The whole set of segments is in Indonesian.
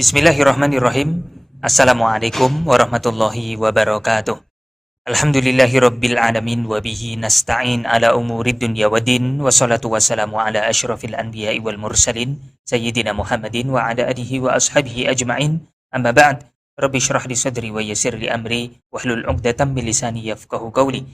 Bismillahirrahmanirrahim. Assalamualaikum warahmatullahi wabarakatuh. Alhamdulillahirabbil alamin wa bihi nasta'in ala umurid dunya waddin wassalatu wassalamu ala asyrafil anbiya'i wal mursalin sayyidina Muhammadin wa ala alihi wa ashabihi ajma'in. Amma ba'd. Rabbi syrah li sadri wa yassir li amri wahlul 'uqdatam min lisani yafqahu qawli.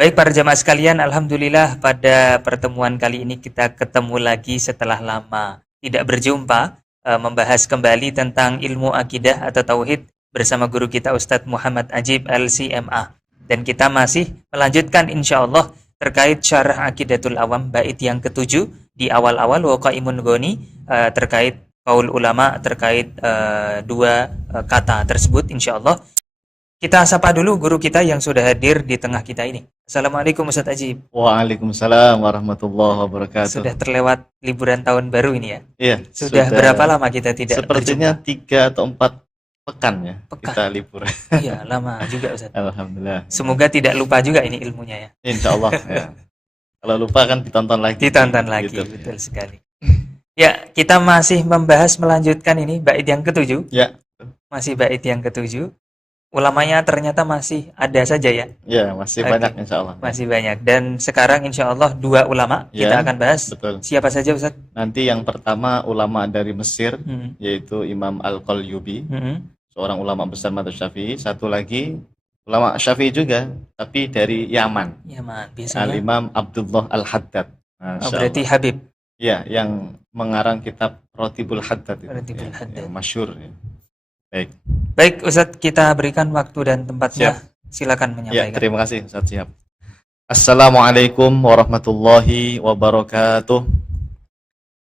Baik para jamaah sekalian, alhamdulillah pada pertemuan kali ini kita ketemu lagi setelah lama tidak berjumpa, membahas kembali tentang ilmu akidah atau tauhid bersama guru kita Ustadz Muhammad Ajib LCMA. Dan kita masih melanjutkan insya Allah terkait syarah Aqidatul Awam bait yang ketujuh di awal-awal Waqaimun Ghani, terkait qaul ulama terkait dua kata tersebut insya Allah. Kita sapa dulu guru kita yang sudah hadir di tengah kita ini. Assalamualaikum Ustadz Ajib. Waalaikumsalam warahmatullahi wabarakatuh. Sudah terlewat liburan tahun baru ini ya? Iya. Sudah berapa lama kita tidak sepertinya berjumpa? 3 atau 4 pekan ya kita libur. Iya, lama juga Ustadz. Alhamdulillah. Semoga tidak lupa juga ini ilmunya ya. Insya Allah ya. Kalau lupa kan ditonton lagi. Ditonton lagi, YouTube, betul sekali. Ya, kita masih melanjutkan ini bait yang ketujuh. Ya. Masih bait yang ketujuh. Ulamanya ternyata masih ada saja ya? Ya, masih banyak insya Allah. Masih banyak. Dan sekarang insya Allah 2 ulama kita akan bahas. Betul. Siapa saja Ustaz? Nanti yang pertama ulama dari Mesir, yaitu Imam Al-Qalyubi, seorang ulama besar mazhab Syafi'i. Satu lagi ulama Syafi'i juga, tapi dari Yaman. Yaman, biasanya. Al-Imam Abdullah Al-Haddad. Berarti Habib. Ya, yang mengarang kitab Rotibul Haddad itu. Rotibul Haddad. Yang masyhur ya. Baik Ustadz, kita berikan waktu dan tempatnya. Silakan menyampaikan. Ya, terima kasih Ustadz, siap. Assalamualaikum warahmatullahi wabarakatuh.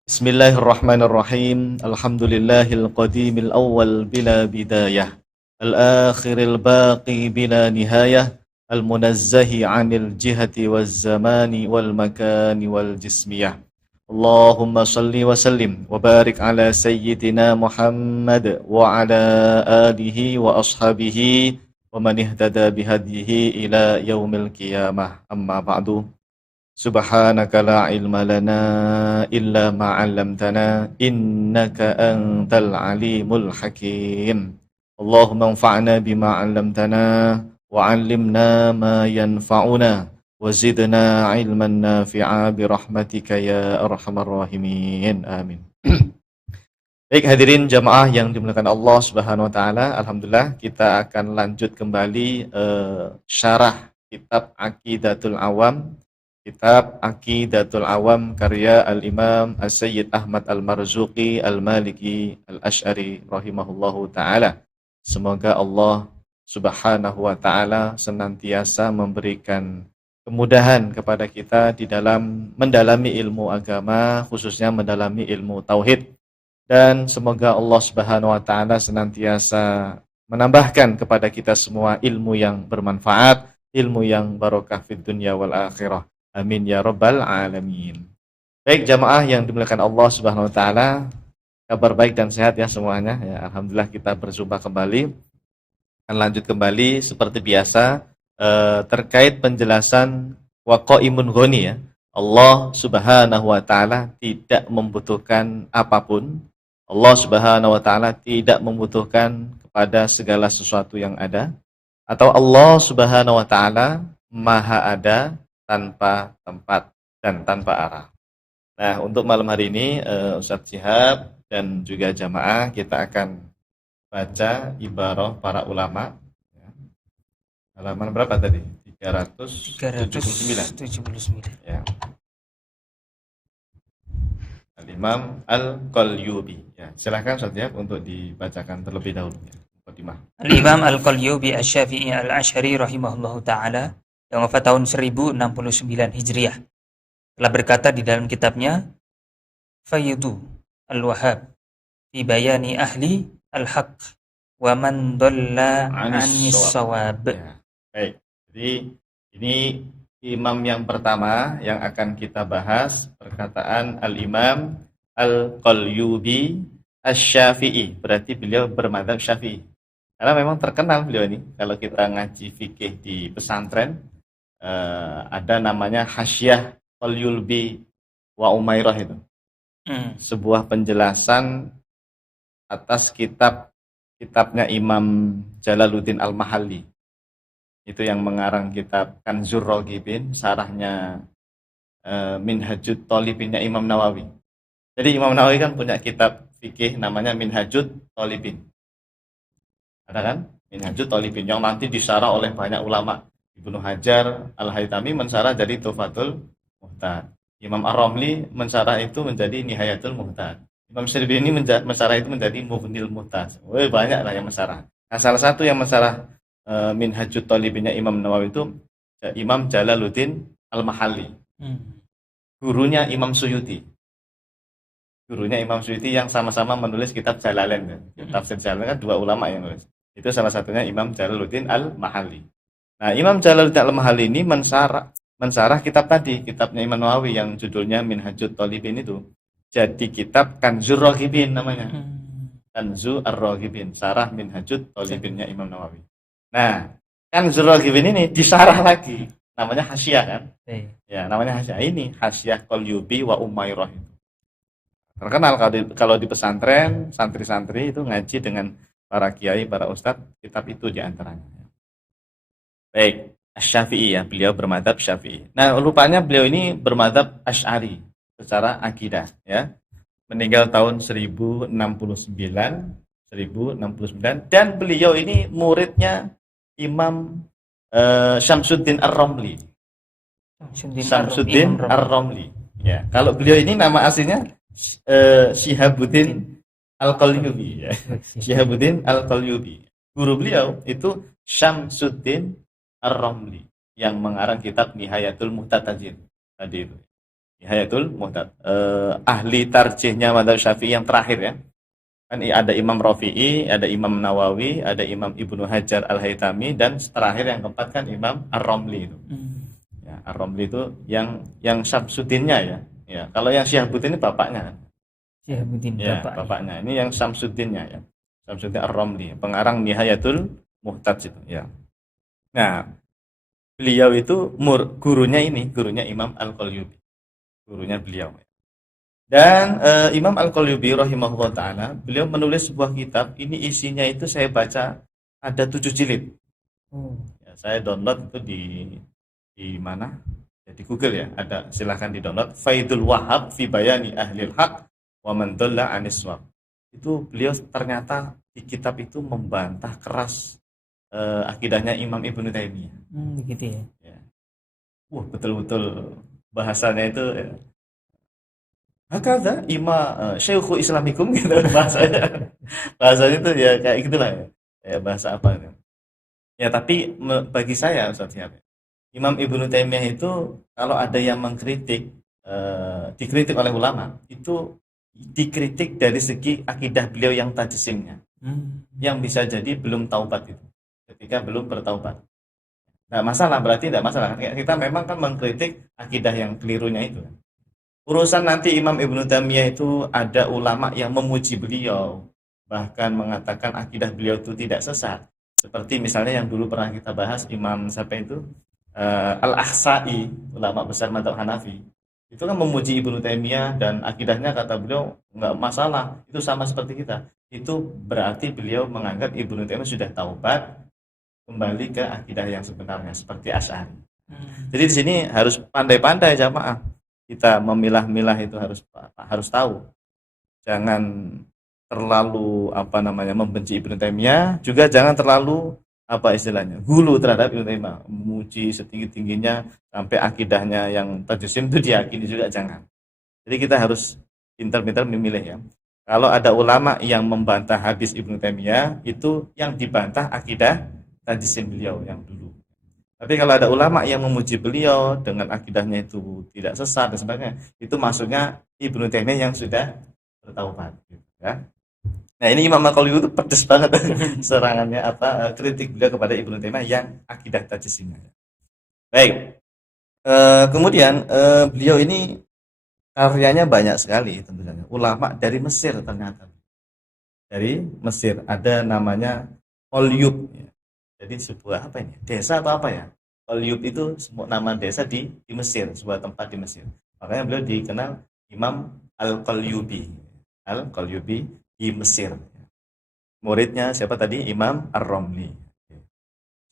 Bismillahirrahmanirrahim. Alhamdulillahil qadimil awwal bila bidayah, al-akhiril baqi bila nihayah, al-munazzahi 'anil jihati waz zamani wal makani wal jismiyah. Allahumma salli wa sallim wa barik ala sayyidina Muhammad wa ala alihi wa ashabihi wa man ihtada bihadihi ila yaumil qiyamah. Amma ba'du. Subhanaka la ilma lana illa ma 'allamtana innaka antal alimul hakim. Allahumma anfa'na bima 'allamtana wa 'allimna ma yanfa'una wazidna ilman nafi'a birahmatika ya arhamar rahimin. Amin. Baik hadirin jamaah yang dimuliakan Allah Subhanahu wa taala, alhamdulillah kita akan lanjut kembali syarah kitab Aqidatul Awam. Kitab Aqidatul Awam karya Al-Imam As-Sayyid Ahmad Al-Marzuqi Al-Maliki Al-Asy'ari rahimahullahu taala. Semoga Allah Subhanahu wa taala senantiasa memberikan kemudahan kepada kita di dalam mendalami ilmu agama, khususnya mendalami ilmu tauhid. Dan semoga Allah Subhanahu wa taala senantiasa menambahkan kepada kita semua ilmu yang bermanfaat, ilmu yang barokah fid dunya wal akhirah. Amin ya rabbal alamin. Baik jamaah yang dimuliakan Allah Subhanahu wa taala, kabar baik dan sehat ya semuanya. Ya, alhamdulillah kita berjumpa kembali. Akan lanjut kembali seperti biasa terkait penjelasan Waqaimun Ghani ya. Allah Subhanahu wa taala tidak membutuhkan apapun. Allah Subhanahu wa taala tidak membutuhkan kepada segala sesuatu yang ada, atau Allah Subhanahu wa taala maha ada tanpa tempat dan tanpa arah. Nah, untuk malam hari ini Ustadz Syihab dan juga jamaah kita akan baca ibarah para ulama. Halaman berapa tadi? 379. Ya. Al-Imam Al-Qalyubi. Ya, silakan Ustaz ya untuk dibacakan terlebih dahulu ya. Al-Imam Al-Qalyubi Asy-Syafi'i Al-Asy'ari rahimahullahu taala yang wafat tahun 1069 Hijriah telah berkata di dalam kitabnya Fayyidu Al-Wahhab fi bayani ahli al-haq wa man dhalla 'anis shawab. Ya. Baik, jadi ini imam yang pertama yang akan kita bahas, perkataan Al-Imam Al-Qalyubi Asy-Syafi'i. Berarti beliau bermadzhab Syafi'i. Karena memang terkenal beliau ini. Kalau kita ngaji fikih di pesantren, ada namanya Hasyiah Qalyubi wa Umairah itu. Sebuah penjelasan atas kitabnya Imam Jalaluddin Al-Mahalli. Itu yang mengarang kitab Kanzur Raghibin, sarahnya Minhajut Thalibinnya Imam Nawawi. Jadi Imam Nawawi kan punya kitab fikih namanya Minhajut Thalibin. Ada kan? Minhajut Thalibin yang nanti disarah oleh banyak ulama. Ibnu Hajar Al-Haytami mensarah jadi Tuhfatul Muhtad. Imam Ar-Ramli mensarah itu menjadi Nihayatul Muhtad. Imam Syarbini mensarah itu menjadi Mughnil Muhtad. Banyak lah yang mensarah. Nah, salah satu yang mensarah Minhajut Thalibinnya Imam Nawawi itu Imam Jalaluddin Al-Mahalli. Gurunya Imam Suyuti. Gurunya Imam Suyuti yang sama-sama menulis kitab Jalalain. Tafsir Jalalain kan dua ulama yang nulis. Itu salah satunya Imam Jalaluddin Al-Mahalli. Nah, Imam Jalaluddin Al-Mahalli ini mensarah kitab tadi, kitabnya Imam Nawawi yang judulnya Minhajut Thalibin itu. Jadi kitab Kanzur Raghibin namanya. Kanzu Ar-Raghibin, sarah Minhajut Thalibinnya Imam Nawawi. Nah, Kanzur Raghibin ini disarah lagi. Namanya Hasyiah kan? Ya, namanya Hasyiah. Ini Hasyiah Qalyubi wa Umairah itu. Terkenal kalau di pesantren, santri-santri itu ngaji dengan para kiai, para ustadz, kitab itu diantaranya. Baik, Asy-Syafi'i ya, beliau bermadzhab Syafi'i. Nah, rupanya beliau ini bermadzhab Asy'ari secara akidah ya. Meninggal tahun 1069 dan beliau ini muridnya Imam Syamsuddin Ar-Ramli. Syamsuddin Ar-Ramli. Ya, kalau beliau ini nama aslinya Syihabuddin Al-Qalyubi ya. Syihabuddin Al-Qalyubi. Guru beliau itu Syamsuddin Ar-Ramli yang mengarang kitab Nihayatul Muhtad tadi itu. Nihayatul Muhtad. Ahli tarjihnya madzhab Syafi'i yang terakhir ya. Kan ada Imam Rafi'i, ada Imam Nawawi, ada Imam Ibnu Hajar Al-Haytami dan terakhir yang keempat kan Imam Ar-Ramli itu. Ya, Ar-Ramli itu yang Syamsuddinnya ya. Ya, kalau yang Syihabuddin ini bapaknya. Syihabuddin ya, bapaknya. Ini yang Syamsuddinnya ya. Syamsuddin Ar-Ramli, pengarang Nihayatul Muhtad itu ya. Nah, beliau itu gurunya Imam Al-Qalyubi. Gurunya beliau. Dan Imam Al-Qalyubi rahimahullah ta'ala, beliau menulis sebuah kitab, ini isinya itu saya baca ada 7 jilid. Ya, saya download itu di mana? Ya, di Google ya, ada, silahkan di-download. Faidul Wahhab fi Bayani Ahlil Haq wa man dhalla 'anis shawab. Itu beliau ternyata di kitab itu membantah keras akidahnya Imam Ibnu Taimiyah. Begitu ya. Ya. Betul-betul bahasanya itu ya. Hakadha Syekhul Islamikum gitu bahasanya. Bahasanya itu ya kayak gitulah ya. Ya bahasa apa ya. Ya tapi bagi saya Ustaz ya, Imam Ibnu Taimiyah itu kalau ada yang mengkritik, dikritik oleh ulama, itu dikritik dari segi akidah beliau yang tajsimnya, yang bisa jadi belum taubat itu, ketika belum bertaubat. Nah masalah berarti tidak masalah, kita memang kan mengkritik akidah yang kelirunya itu. Urusan nanti Imam Ibnu Taimiyah itu ada ulama yang memuji beliau, bahkan mengatakan akidah beliau itu tidak sesat. Seperti misalnya yang dulu pernah kita bahas Imam siapa itu? Al-Ahsa'i, ulama besar madzhab Hanafi. Itu kan memuji Ibnu Taimiyah dan akidahnya kata beliau enggak masalah, itu sama seperti kita. Itu berarti beliau menganggap Ibnu Taimiyah sudah taubat, kembali ke akidah yang sebenarnya seperti Asy'ari. Jadi di sini harus pandai-pandai jamaah. Kita memilah-milah itu harus tahu. Jangan terlalu membenci Ibnu Taimiyah, juga jangan terlalu hulu terhadap Ibnu Taimiyah, memuji setinggi-tingginya sampai akidahnya yang tajsim itu diyakini juga jangan. Jadi kita harus pintar-pintar memilih ya. Kalau ada ulama yang membantah hadis Ibnu Taimiyah, itu yang dibantah akidah tajsim beliau yang dulu. Tapi kalau ada ulama yang memuji beliau dengan akidahnya itu tidak sesat dan sebagainya, itu maksudnya Ibnu Taimiyah yang sudah bertaubat gitu, ya. Nah ini Imam Al-Qalyubi itu pedes banget serangannya kritik beliau kepada Ibnu Taimiyah yang akidah tajsimnya. Baik. Kemudian beliau ini karyanya banyak sekali tentunya. Ulama dari Mesir ternyata. Dari Mesir ada namanya Qalyub. Jadi sebuah desa atau apa ya? Qalyub itu nama desa di Mesir, sebuah tempat di Mesir. Makanya beliau dikenal Imam Al-Qalyubi. Al-Qalyubi di Mesir. Muridnya siapa tadi? Imam Ar-Romli.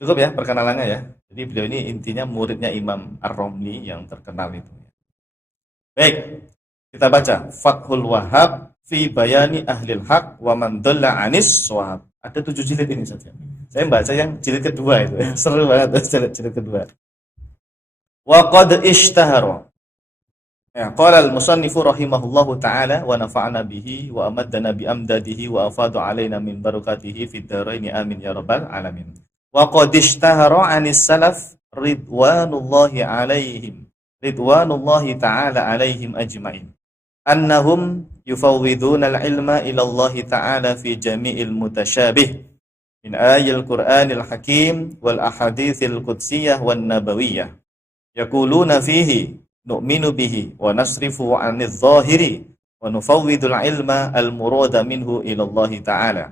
Cukup ya perkenalannya ya. Jadi beliau ini intinya muridnya Imam Ar-Romli yang terkenal itu. Baik, kita baca Fathul Wahhab fi bayani ahlil haq wa man dhalla anis shawab. Ada 7 jilid ini saja. Saya baca yang jilid kedua itu. Seru banget jilid kedua. Wa qad ishtahara. Ya, qala al-musannifu rahimahullahu taala wa nafa'ana bihi wa amaddana bi amdadihi wa afadu alaina min barakatihi fid dharain amin ya rabbal alamin. Wa qad ishtahara 'anis salaf ridwanullahi ta'ala alaihim ajma'in annahum yufawwiduna al-ilma ila Allah ta'ala fi jami'il mutasyabih min ayatil Qur'anil Hakim wal ahaditsil qudsiyah wan nabawiyyah yaquluna fihi nu'minu bihi wa nasrifu 'anil zahiri wa nufawwidul ilma al-murada minhu ila Allah ta'ala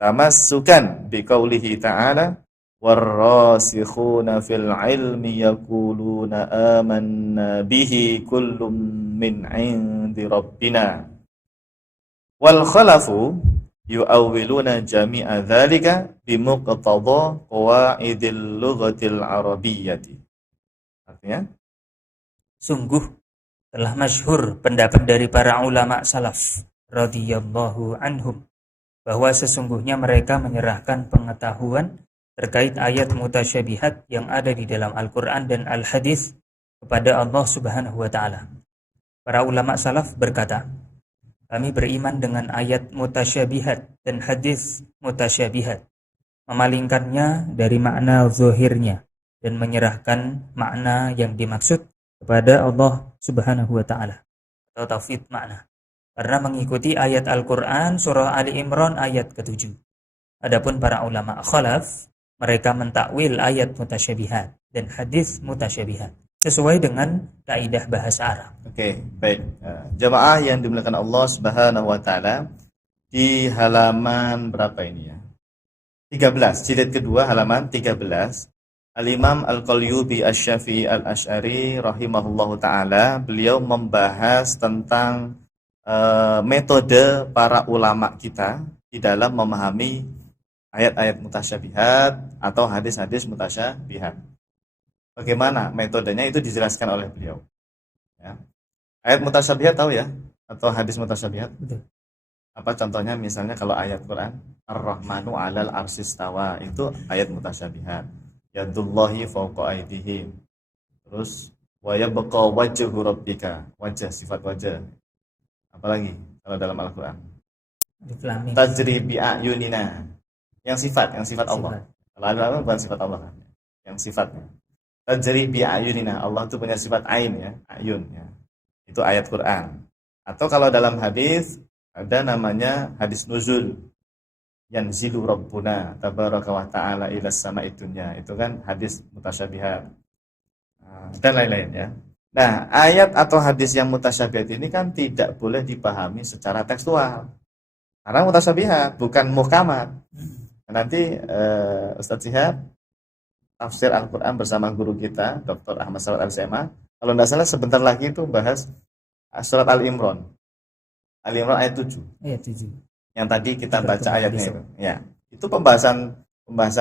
tamassukan biqaulihi ta'ala warrasikhuna fil ilmi yaquluna amanna bihi kullum min 'indi rabbina wal khalafu yu'awwiluna jami'a dzalika bimuqtada qawaidil lughatil arabiyyati. Artinya Sungguh telah masyhur pendapat dari para ulama salaf radhiyallahu anhum bahwa sesungguhnya mereka menyerahkan pengetahuan terkait ayat mutasyabihat yang ada di dalam Al-Quran dan Al-Hadis kepada Allah Subhanahu wa Ta'ala. Para ulama salaf berkata, kami beriman dengan ayat mutasyabihat dan hadis mutasyabihat, memalingkannya dari makna zahirnya dan menyerahkan makna yang dimaksud kepada Allah Subhanahu wa Ta'ala atau tauhid makna, karena mengikuti ayat Al-Quran surah Ali Imran ayat ke-7. Adapun para ulama khalaf, mereka mentakwil ayat mutasyabihat dan hadis mutasyabihat sesuai dengan kaidah bahasa Arab. Oke, baik. Jamaah yang dimuliakan Allah Subhanahu wa Ta'ala, di halaman berapa ini ya? 13, jilid kedua halaman 13. Al-Imam Al-Qalyubi Asy-Syafi'i Al-Asy'ari rahimahullahu taala, beliau membahas tentang metode para ulama kita di dalam memahami ayat-ayat mutasyabihat atau hadis-hadis mutasyabihat. Bagaimana metodenya itu dijelaskan oleh beliau. Ya. Ayat mutasyabihat tahu ya? Atau hadis mutasyabihat? Betul. Apa contohnya? Misalnya kalau ayat Quran Ar-Rahmanu 'alal 'arsy istawa, itu ayat mutasyabihat. Yadullahi fawqa aydihim. Terus wa yabqa wajhu rabbika, wajah, sifat wajah. Apalagi kalau dalam Al-Qur'an? Tajri bi ayunina. Yang sifat Allah. Kalau Al-Qur'an bukan sifat Allah, yang sifatnya. Tajri bi ayunina. Allah itu punya sifat ain ya, ayun ya. Itu ayat Quran. Atau kalau dalam hadis ada namanya hadis nuzul. Yanzilu Rabbuna tabaraka wa ta'ala ila sama'id dunya. Itu kan hadis mutasyabihat dan lain-lain ya. Nah, ayat atau hadis yang mutasyabihat ini kan tidak boleh dipahami secara tekstual, karena mutasyabihat, bukan muhkamat. Nanti Ustadz Syihab tafsir Al-Quran bersama guru kita Dr. Ahmad Shalawat Al-SMA, kalau tidak salah sebentar lagi itu bahas surat Al-Imran. Al-Imran ayat 7. Ayat 7. Yang tadi kita baca ayatnya itu. Ya, itu pembahasan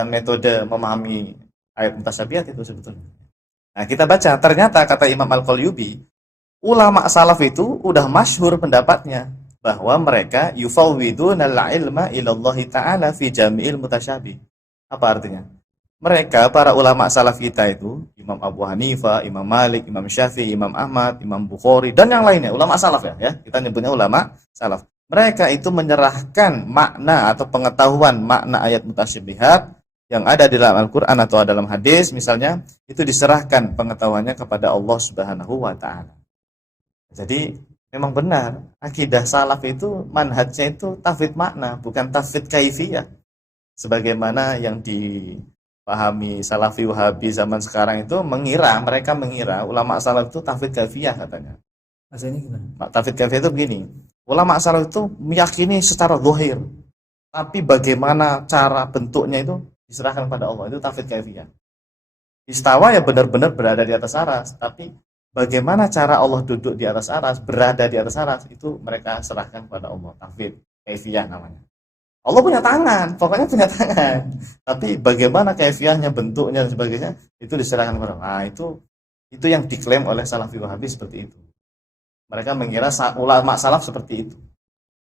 metode memahami ayat mutasyabihat itu sebetulnya. Nah, kita baca, ternyata kata Imam Al-Qalyubi, ulama salaf itu udah masyhur pendapatnya bahwa mereka yufawwidunal ilma ila Allah ta'ala fi jami'il mutasyabih. Apa artinya? Mereka, para ulama salaf kita itu, Imam Abu Hanifah, Imam Malik, Imam Syafi'i, Imam Ahmad, Imam Bukhari, dan yang lainnya, ulama salaf ya. Kita nyebutnya ulama salaf. Mereka itu menyerahkan makna atau pengetahuan makna ayat mutasyabihat yang ada di dalam Al-Quran atau dalam hadis misalnya, itu diserahkan pengetahuannya kepada Allah Subhanahu wa Ta'ala. Jadi memang benar, akidah salaf itu manhajnya itu tafwid makna, bukan tafwid kaifiyah. Sebagaimana yang dipahami Salafi Wahabi zaman sekarang itu mereka mengira ulama salaf itu tafwid kaifiyah katanya. Maksudnya gimana? Tafwid kaifiyah itu begini. Ulama salaf itu meyakini secara zahir, tapi bagaimana cara bentuknya itu diserahkan kepada Allah. Itu tafwid kaifiyah. Istawa ya benar-benar berada di atas aras, tapi bagaimana cara Allah duduk di atas aras, berada di atas aras, itu mereka serahkan kepada Allah. Tafwid kaifiyah namanya. Allah punya tangan, pokoknya punya tangan. Tapi bagaimana kaifiahnya, bentuknya dan sebagainya itu diserahkan kepada Allah. Nah, itu yang diklaim oleh Salafi Wahabi seperti itu. Mereka mengira ulama salaf seperti itu.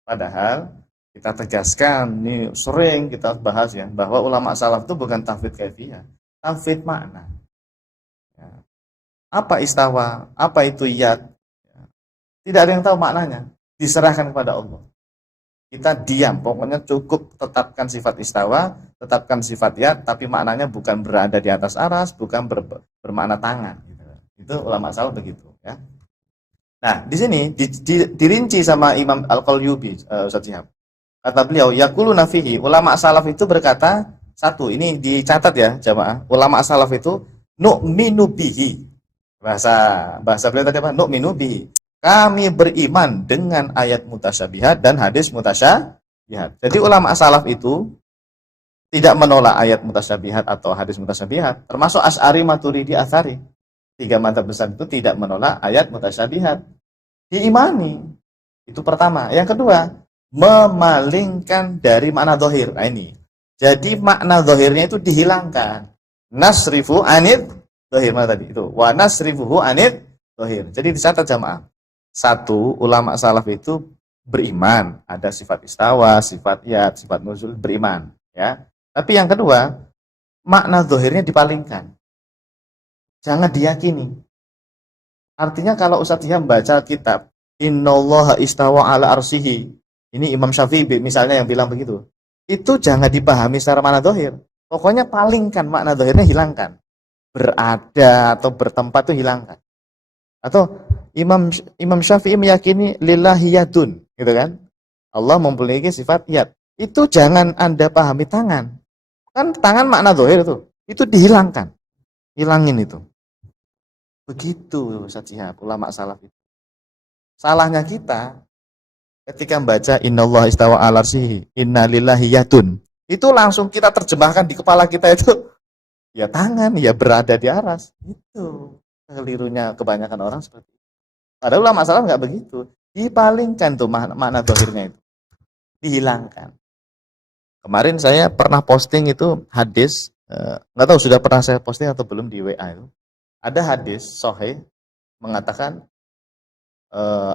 Padahal kita tegaskan, ini sering kita bahas ya, bahwa ulama salaf itu bukan tafwid kaifiah, tafwid makna. Ya. Apa istawa, apa itu yad? Tidak ada yang tahu maknanya. Diserahkan kepada Allah. Kita diam, pokoknya cukup tetapkan sifat istawa, tetapkan sifat yad, tapi maknanya bukan berada di atas aras, bukan bermakna tangan. Gitu. Itu ulama salaf begitu. Ya. Nah, di sini dirinci sama Imam Al-Qalyubi, Ustaz Syihab. Kata beliau, yaquluna fihi, ulama salaf itu berkata, satu, ini dicatat ya, jamaah. Ulama salaf itu nu'minu bihi. Bahasa beliau tadi apa? Nu'minu bihi. Kami beriman dengan ayat mutasyabihat dan hadis mutasyabihat. Jadi ulama salaf itu tidak menolak ayat mutasyabihat atau hadis mutasyabihat, termasuk Asy'ari, Maturidi, Atsari. Tiga madzhab besar itu tidak menolak ayat mutasyabihat. Diimani. Itu pertama. Yang kedua, memalingkan dari makna zahir. Nah ini. Jadi makna zahirnya itu dihilangkan. Nasrifu anid zahir, mana tadi? Itu. Wa nasrifuhu anid zahir. Jadi dicatat jamaah. Satu, ulama salaf itu beriman, ada sifat istawa, sifat yad, sifat nuzul, beriman, ya. Tapi yang kedua, makna zahirnya dipalingkan. Jangan diyakini. Artinya kalau Ustaz Syihab baca kitab Innallaha istawa ala arsihi, ini Imam Syafi'i misalnya yang bilang begitu, itu jangan dipahami secara makna zahir. Pokoknya palingkan, makna zahirnya hilangkan. Berada atau bertempat itu hilangkan. Atau Imam Syafi'i meyakini lillahi yadun, gitu kan? Allah mempunyai sifat yad. Itu jangan Anda pahami tangan. Kan tangan makna zahir itu dihilangkan. Hilangin itu. Begitu Ustaz Syihab, ulama salaf itu. Salahnya kita ketika membaca innallaha istawa 'ala arsyihi, innalillahi yadun. Itu langsung kita terjemahkan di kepala kita itu ya tangan, ya berada di aras. Itu kelirunya kebanyakan orang seperti itu. Padahal ulama salaf enggak begitu. Dipalingkan tuh makna zahirnya itu. Dihilangkan. Kemarin saya pernah posting itu hadis, enggak tahu sudah pernah saya posting atau belum di WA itu. Ada hadis sahih mengatakan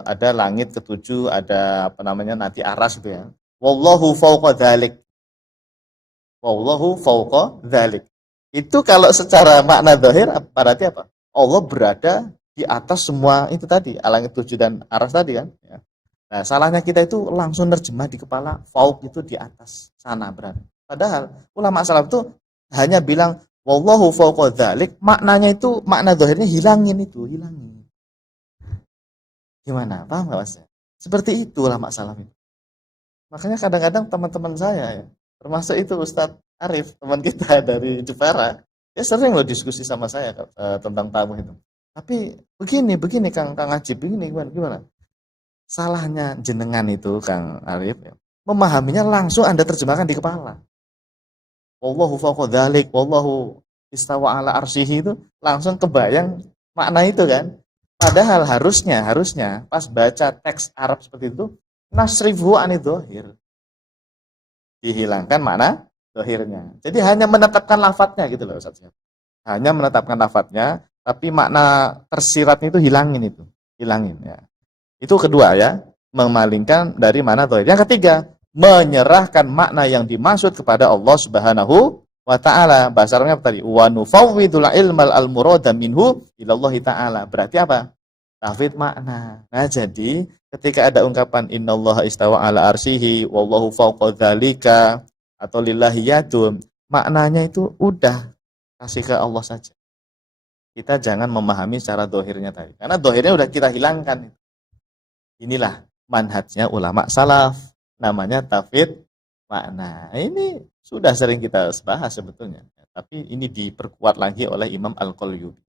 ada langit ketujuh, ada apa namanya nanti aras gitu ya. Wallahu fawqa dzalik. Wallahu fawqa dzalik. Itu kalau secara makna zahir berarti apa? Allah berada di atas semua itu tadi, langit tujuh dan aras tadi kan. Ya. Nah, salahnya kita itu langsung terjemah di kepala, fauq itu di atas sana berada. Padahal ulama salaf itu hanya bilang wallahu fawqa dzalik, maknanya itu makna zahirnya hilangin. Gimana? Paham enggak Mas? Seperti itu ulama salaf itu. Makanya kadang-kadang teman-teman saya ya, termasuk itu Ustadz Arif, teman kita dari Jepara, dia sering loh diskusi sama saya tentang tamu itu. Tapi begini Kang Ajib, begini gimana? Salahnya jenengan itu Kang Arif ya, memahaminya langsung Anda terjemahkan di kepala. Wallahu fawqa dzalik, wallahu istawa ala arsyihi, itu langsung kebayang makna itu kan. Padahal harusnya pas baca teks Arab seperti itu nasrifu anid dzahir. Dihilangkan makna zahirnya. Jadi hanya menetapkan lafadznya gitu loh Ustaz. Hanya menetapkan lafadznya, tapi makna tersiratnya itu hilangin ya. Itu kedua ya, memalingkan dari mana zahir. Yang ketiga, menyerahkan makna yang dimaksud kepada Allah Subhanahu wa ta'ala. Bahasa Arabnya apa tadi? Wa nufawwidul ilmal al-murada minhu ilallahi ta'ala. Berarti apa? Tafwid makna. Nah, jadi ketika ada ungkapan innallaha istawa ala arsyihi wallahu fawqa dzalika atau lillahi yadun, maknanya itu udah kasih ke Allah saja. Kita jangan memahami secara zahirnya tadi. Karena zahirnya udah kita hilangkan. Inilah manhajnya ulama salaf. Namanya tafwid makna. Ini sudah sering kita bahas sebetulnya. Tapi ini diperkuat lagi oleh Imam Al-Qalyubi.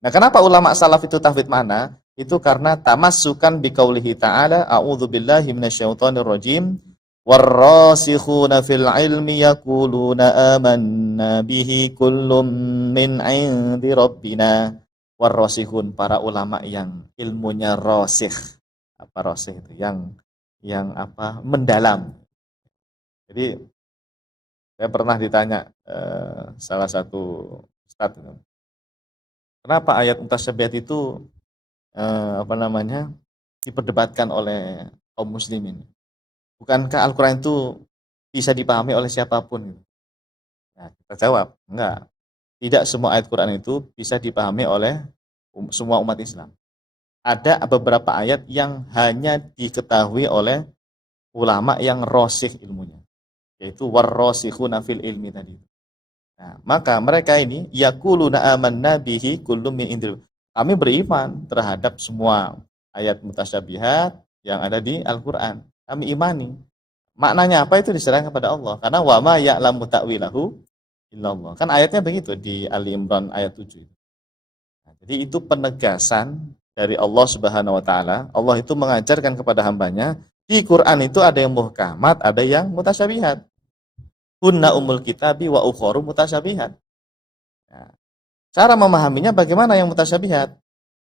Nah, kenapa ulama salaf itu tafwid makna? Itu karena tamassukan biqaulihi ta'ala a'udzubillahi minasyaitonirrajim warrasikhuna fil ilmi yaquluna amanna bihi kullum min 'indi rabbina. Warrasikhun, para ulama yang ilmunya rasikh. Apa rasikh itu? Yang apa? Mendalam. Jadi saya pernah ditanya salah satu ustadz, kenapa ayat mutasyabihat itu diperdebatkan oleh kaum muslimin? Bukankah Al-Quran itu bisa dipahami oleh siapapun? Nah, kita jawab, enggak. Tidak semua ayat Quran itu bisa dipahami oleh semua umat Islam. Ada beberapa ayat yang hanya diketahui oleh ulama yang rosih ilmunya, yaitu warrosikhuna fil ilmi tadi. Nah, maka mereka ini yaquluna amanna bihi kullum min indil. Kami beriman terhadap semua ayat mutasyabihat yang ada di Al-Qur'an. Kami imani. Maknanya apa itu diserahkan kepada Allah. Karena wa ma ya'lamu ta'wilahu illallah. Kan ayatnya begitu di Ali Imran ayat 7. Nah, jadi itu penegasan dari Allah Subhanahu wa taala. Allah itu mengajarkan kepada hambanya, di Quran itu ada yang muhkamat, ada yang mutasyabihat. Hunna umul kitabi wa ukharu mutasyabihat. Nah, cara memahaminya bagaimana yang mutasyabihat?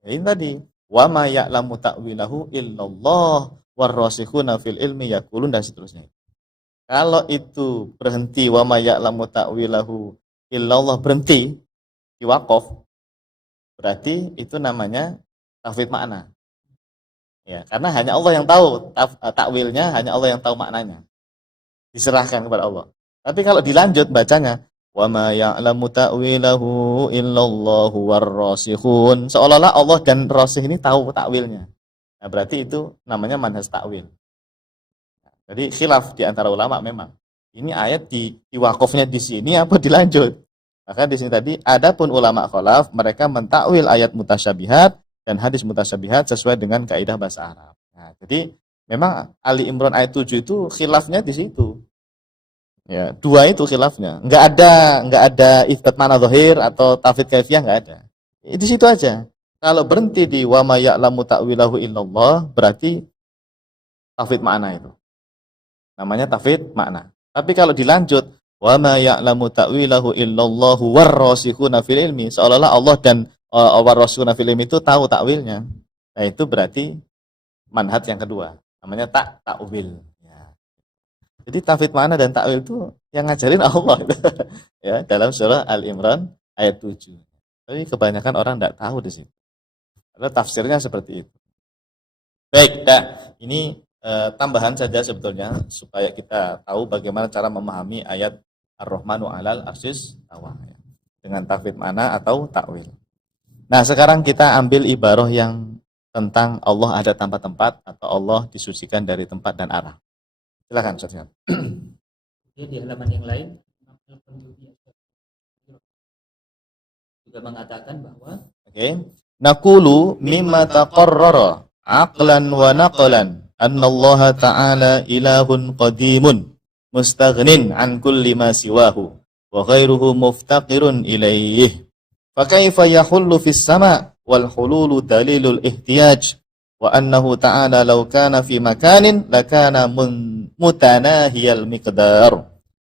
Ya, ini tadi, wa ma ya'lamu ta'wilahu illallah warrasikhuna fil ilmi yaqulun dan seterusnya. Kalau itu berhenti wa ma ya'lamu ta'wilahu illallah, berhenti di waqaf, berarti itu namanya tafwid makna. Ya, karena hanya Allah yang tahu takwilnya, hanya Allah yang tahu maknanya. Diserahkan kepada Allah. Tapi kalau dilanjut bacanya wa ma ya'lamu ta'wilahu illallahu warrasikhun, seolah-olah Allah dan rasih ini tahu takwilnya. Nah, berarti itu namanya manhaj takwil. Jadi khilaf di antara ulama memang. Ini ayat di wakafnya di sini apa dilanjut? Maka di sini tadi adapun ulama khalaf mereka mentakwil ayat mutasyabihat dan hadis mutasyabihat sesuai dengan kaidah bahasa Arab. Nah, jadi memang Ali Imran ayat 7 itu khilafnya di situ. Ya, dua itu khilafnya. Enggak ada itsbat mana zahir atau tafsir kaifiyah, enggak ada. Di situ aja. Kalau berhenti di wa ma ya'lamu ta'wilahu illallah, berarti tafsir makna itu. Namanya tafsir makna. Tapi kalau dilanjut wa ma ya'lamu ta'wilahu illallahu warrasikhuna fil ilmi, seolah-olah Allah dan warrasikhuna fil ilmi itu tahu takwilnya. Nah, itu berarti manhaj yang kedua. Namanya takwil. Jadi tafsir makna dan takwil itu yang ngajarin Allah ya, dalam surah Al-Imran ayat 7. Tapi kebanyakan orang tidak tahu di sini. Karena tafsirnya seperti itu. Baik, nah, ini tambahan saja sebetulnya supaya kita tahu bagaimana cara memahami ayat Ar-Rahmanu 'alal 'arsyiz istawa ya, dengan tafsir makna atau takwil. Nah, sekarang kita ambil ibarah yang tentang Allah ada tanpa tempat atau Allah disucikan dari tempat dan arah. Silakan Ustaz. Di halaman yang lain juga mengatakan bahwa naqulu mimma taqarrara aqlan wa naqlan anna Allah ta'ala ilahun qadimun mustaghnin an kulli ma siwahu wa ghairuhu muftaqirun ilayhi fa kaifa yahullu fis sama' wal hululu dalilul ihtiyaj wa annahu ta'ala law kana fi makanin lakana mutanahiyal miqdar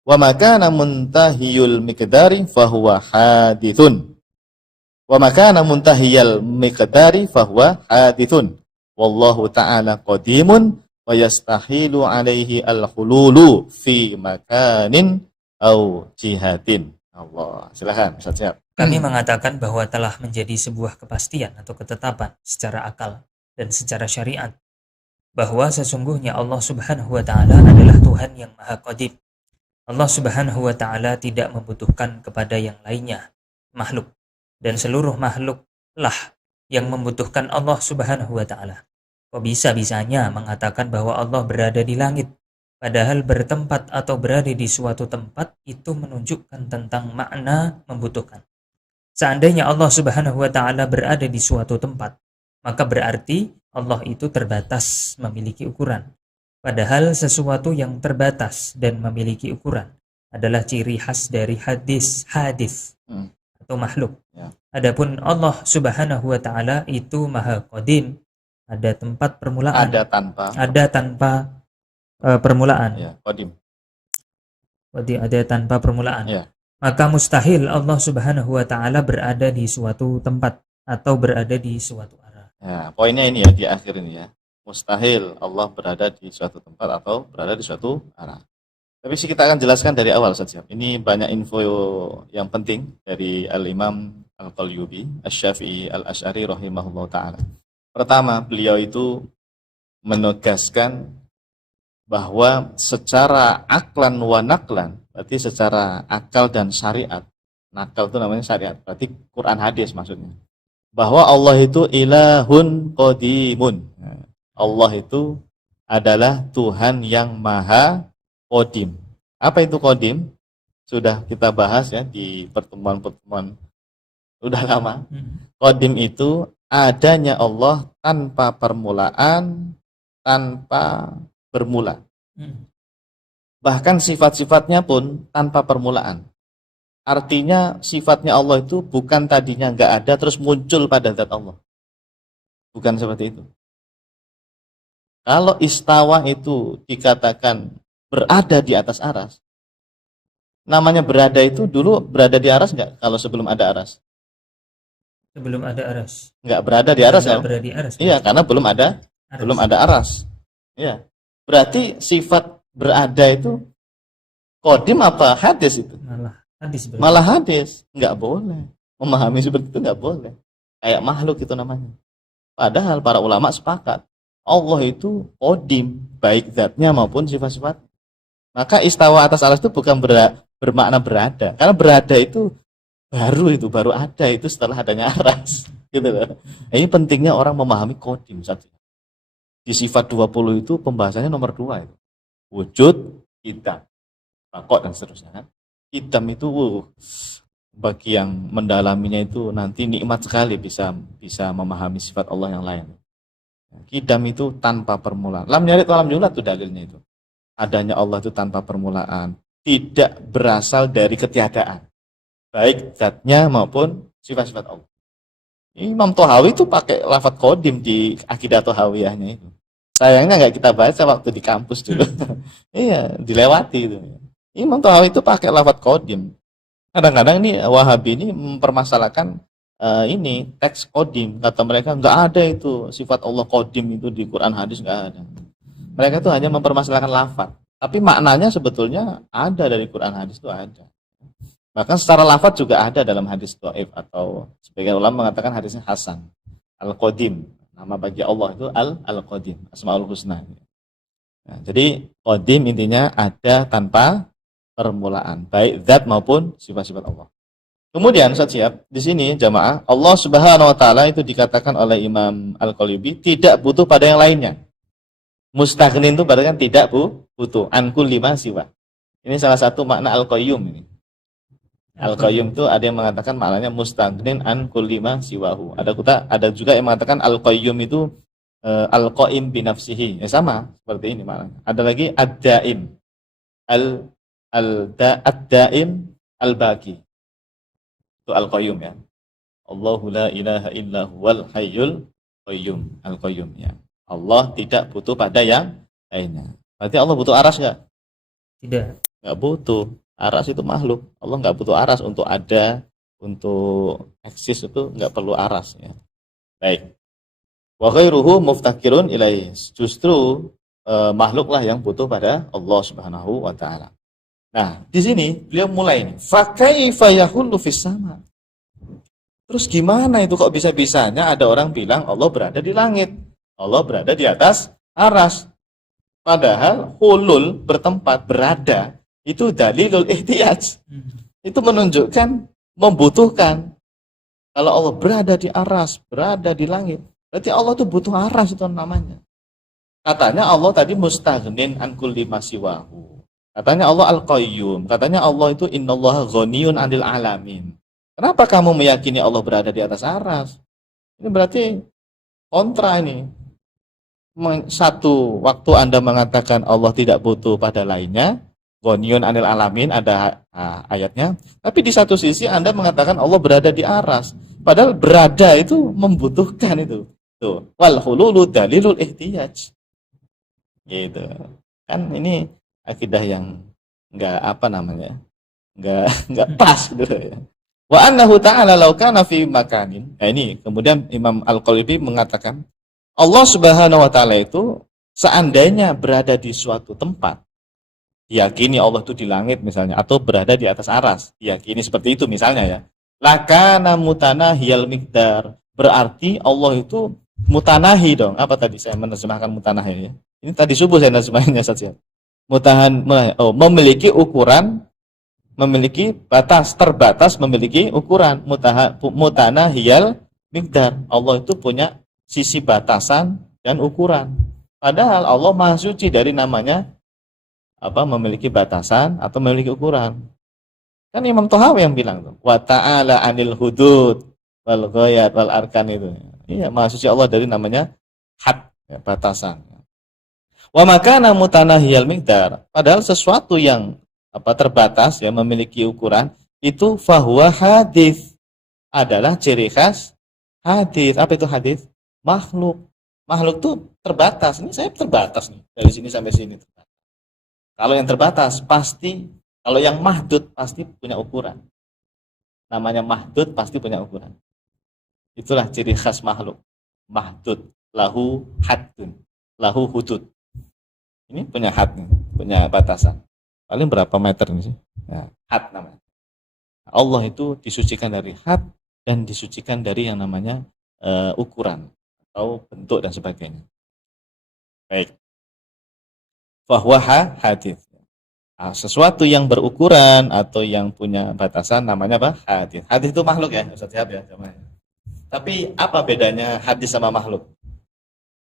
wa makana muntahiyul miqdari fahuwa hadithun wa makana muntahiyal miqdari fahuwa hadithun wallahu ta'ala qadimun wa yastahilu alaihi al-hululu fi makanin au jihatin. Allah, silakan Ustaz Syihab. Kami mengatakan bahwa telah menjadi sebuah kepastian atau ketetapan secara akal dan secara syariat bahwa sesungguhnya Allah Subhanahu wa taala adalah Tuhan yang Maha Qadim. Allah Subhanahu wa taala tidak membutuhkan kepada yang lainnya, makhluk, dan seluruh makhluklah yang membutuhkan Allah Subhanahu wa taala. Kok bisa-bisanya mengatakan bahwa Allah berada di langit, padahal bertempat atau berada di suatu tempat itu menunjukkan tentang makna membutuhkan. Seandainya Allah Subhanahu wa taala berada di suatu tempat, maka berarti Allah itu terbatas memiliki ukuran. Padahal sesuatu yang terbatas dan memiliki ukuran adalah ciri khas dari hadis atau makhluk. Adapun Allah Subhanahu wa taala itu Maha Qadim, ada tempat permulaan, ada tanpa permulaan. Ya, qadim. Ada tanpa permulaan. Ya. Maka mustahil Allah Subhanahu wa taala berada di suatu tempat atau berada di suatu arah. Ya, poinnya ini ya di akhir ini ya. Mustahil Allah berada di suatu tempat atau berada di suatu arah. Tapi sih kita akan jelaskan dari awal saja. Ini banyak info yang penting dari Al-Imam Al-Qalyubi, Asy-Syafi'i Al-Asy'ari rahimahullah ta'ala. Pertama, beliau itu menegaskan bahwa secara aklan wa naklan, berarti secara akal dan syariat, nakal itu namanya syariat, berarti Quran hadis maksudnya, bahwa Allah itu ilahun qadimun. Allah itu adalah Tuhan yang maha qadim. Apa itu qadim? Sudah kita bahas ya di pertemuan-pertemuan sudah lama. Qadim itu adanya Allah tanpa permulaan, tanpa bermula. Bahkan sifat-sifatnya pun tanpa permulaan. Artinya sifatnya Allah itu bukan tadinya nggak ada terus muncul pada zat Allah. Bukan seperti itu. Kalau istawa itu dikatakan berada di atas aras, namanya berada itu dulu berada di aras nggak kalau sebelum ada aras? Sebelum ada aras. Nggak berada di aras kan? Berada di aras. Iya, karena belum ada aras. Iya. Berarti sifat berada itu qadim apa hadis itu? Malah hadis. Nggak boleh. Memahami seperti itu nggak boleh. Kayak makhluk itu namanya. Padahal para ulama sepakat Allah itu qadim, baik zatnya maupun sifat-sifat. Maka istawa atas aras itu bukan bermakna berada. Karena berada itu baru ada itu setelah adanya aras. Gitu loh. Ini pentingnya orang memahami qadim saja. Di sifat 20 itu pembahasannya nomor 2 itu. Wujud, qidam, baqo dan seterusnya. Qidam itu bagi yang mendalaminya itu nanti nikmat sekali bisa memahami sifat Allah yang lain. Qidam itu tanpa permulaan. Lam yalid wa lam yulad itu dalilnya itu. Adanya Allah itu tanpa permulaan, tidak berasal dari ketiadaan. Baik zatnya maupun sifat-sifat Allah. Imam Thahawi itu pakai lafadz qadim di Aqidah Thahawiyahnya itu. Sayangnya nggak kita baca waktu di kampus dulu. Iya, dilewati itu. Imam Thahawi itu pakai lafadz qadim. Kadang-kadang ini Wahabi ini mempermasalahkan ini teks qadim. Kata mereka nggak ada itu sifat Allah qadim itu di Quran hadis nggak ada. Mereka itu hanya mempermasalahkan lafadz. Tapi maknanya sebetulnya ada dari Quran hadis itu ada. Bahkan secara lafadz juga ada dalam hadis dhaif atau sebagian ulama mengatakan hadisnya hasan. Al-Qadim, nama bagi Allah itu Al-Qadim, Asmaul Husna. Nah, jadi qadim intinya ada tanpa permulaan, baik zat maupun sifat-sifat Allah. Kemudian siap di sini jamaah, Allah Subhanahu wa taala itu dikatakan oleh Imam Al-Qalyubi tidak butuh pada yang lainnya. Mustaghnin itu berarti kan tidak butuh an kulli ma siwa. Ini salah satu makna Al-Qayyum ini. Al-Qayyum itu ada yang mengatakan maknanya mustaghnin an kulli ma siwahu. Ada juga yang mengatakan Al-Qayyum itu al-qaim bi nafsihi. Ya sama seperti ini maknanya. Ada lagi ad-daim. Ad-daim al-baqi. Itu Al-Qayyum ya. Allahu la ilaha illa huwal hayyul qayyum. Al-Qayyum ya. Allah tidak butuh pada yang lainnya. Berarti Allah butuh aras enggak? Tidak. Enggak butuh. Aras itu makhluk. Allah enggak butuh aras untuk ada, untuk eksis itu enggak perlu aras ya. Baik. Wa ghairuhu muftakirun ilaihi. Justru makhluklah yang butuh pada Allah Subhanahu wa taala. Nah, di sini beliau mulai ini. Fa kaifa yahullu fis sama? Terus gimana itu kok bisa-bisanya ada orang bilang Allah berada di langit? Allah berada di atas aras. Padahal hulul bertempat berada itu dalilul ihtiyaj. Itu menunjukkan membutuhkan. Kalau Allah berada di aras, berada di langit, berarti Allah itu butuh aras itu namanya. Katanya Allah tadi mustaghnin an kulli ma siwahu. Katanya Allah Al-Qayyum. Katanya Allah itu innallaha ghaniyun 'anil alamin. Kenapa kamu meyakini Allah berada di atas aras? Ini berarti kontra ini. Satu waktu Anda mengatakan Allah tidak butuh pada lainnya, ghaniyun 'anil alamin ada ayatnya, tapi di satu sisi Anda mengatakan Allah berada di aras. Padahal berada itu membutuhkan itu. Tuh, wal hululu dalilul ihtiyaj. Gitu. Kan ini akidah yang enggak enggak pas gitu ya. Wa annahu ta'ala law kana fi makanin. Nah, ini kemudian Imam Al-Qalyubi mengatakan Allah Subhanahu wa taala itu seandainya berada di suatu tempat, diyakini Allah itu di langit misalnya, atau berada di atas aras, diyakini seperti itu misalnya ya. Lakana mutanahiyal miqdar, berarti Allah itu mutanahi dong. Apa tadi saya menerjemahkan mutanahi ya? Ini tadi subuh saya menerjemahkannya saja. Memiliki ukuran, memiliki batas, terbatas, memiliki ukuran. Mutanahiyal miqdar. Allah itu punya sisi batasan dan ukuran. Padahal Allah Maha Suci dari namanya memiliki batasan atau memiliki ukuran. Kan Imam Thahawi yang bilang tuh, wa ta'ala anil hudud wal ghayat wal arkan itu. Iya, Maha Suci Allah dari namanya had, ya, batasan. Wa makana mutanahiyal miqdar, padahal sesuatu yang terbatas ya, memiliki ukuran, itu fahuwa hadis, adalah ciri khas hadis. Apa itu hadis? Makhluk. Makhluk itu terbatas. Ini saya terbatas nih, dari sini sampai sini. Kalau yang terbatas pasti, kalau yang mahdud pasti punya ukuran. Namanya mahdud pasti punya ukuran. Itulah ciri khas makhluk. Mahdud, lahu haddun, lahu hudud. Ini punya had, punya batasan. Paling berapa meter ini sih? Nah, had namanya. Allah itu disucikan dari had dan disucikan dari yang namanya ukuran atau bentuk dan sebagainya. Baik. Fahuwa hadis. Nah, sesuatu yang berukuran atau yang punya batasan namanya apa? Hadis. Hadis itu makhluk ya, Ustaz Syihab ya. Tapi apa bedanya hadis sama makhluk?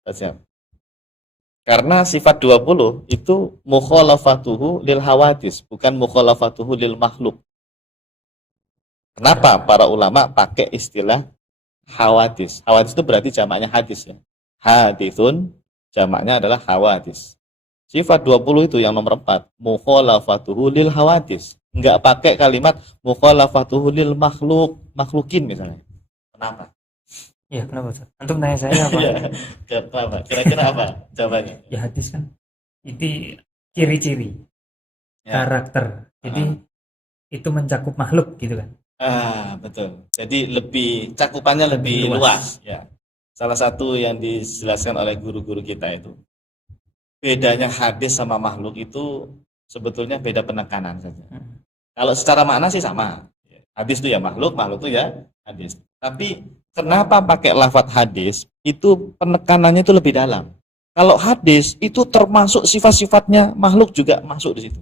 Ustaz Syihab. Karena sifat 20 itu mukhalafatuhu lil hawadis, bukan mukhalafatuhu lil makhluk. Kenapa para ulama pakai istilah hawadis? Hawadis itu berarti jamaknya hadis ya. Hadithun jamaknya adalah hawadis. Sifat 20 itu yang nomor 4, mukhalafatuhu lil hawadis. Enggak pakai kalimat mukhalafatuhu lil makhluk, makhlukin misalnya. Kenapa? Ya, kenapa Ustaz? Antum tanya saya apa? Kenapa? Kira-kira apa jawabannya? Ya hadis kan itu ciri-ciri Ya. karakter. Jadi itu mencakup makhluk gitu kan. Betul. Jadi lebih cakupannya lebih luas. Ya. Salah satu yang dijelaskan oleh guru-guru kita itu, bedanya hadis sama makhluk itu sebetulnya beda penekanan saja. Kalau secara makna sih sama. Hadis itu ya makhluk, makhluk itu ya hadis. Tapi kenapa pakai lafadz hadis? Itu penekanannya itu lebih dalam. Kalau hadis itu termasuk sifat-sifatnya makhluk juga masuk di situ.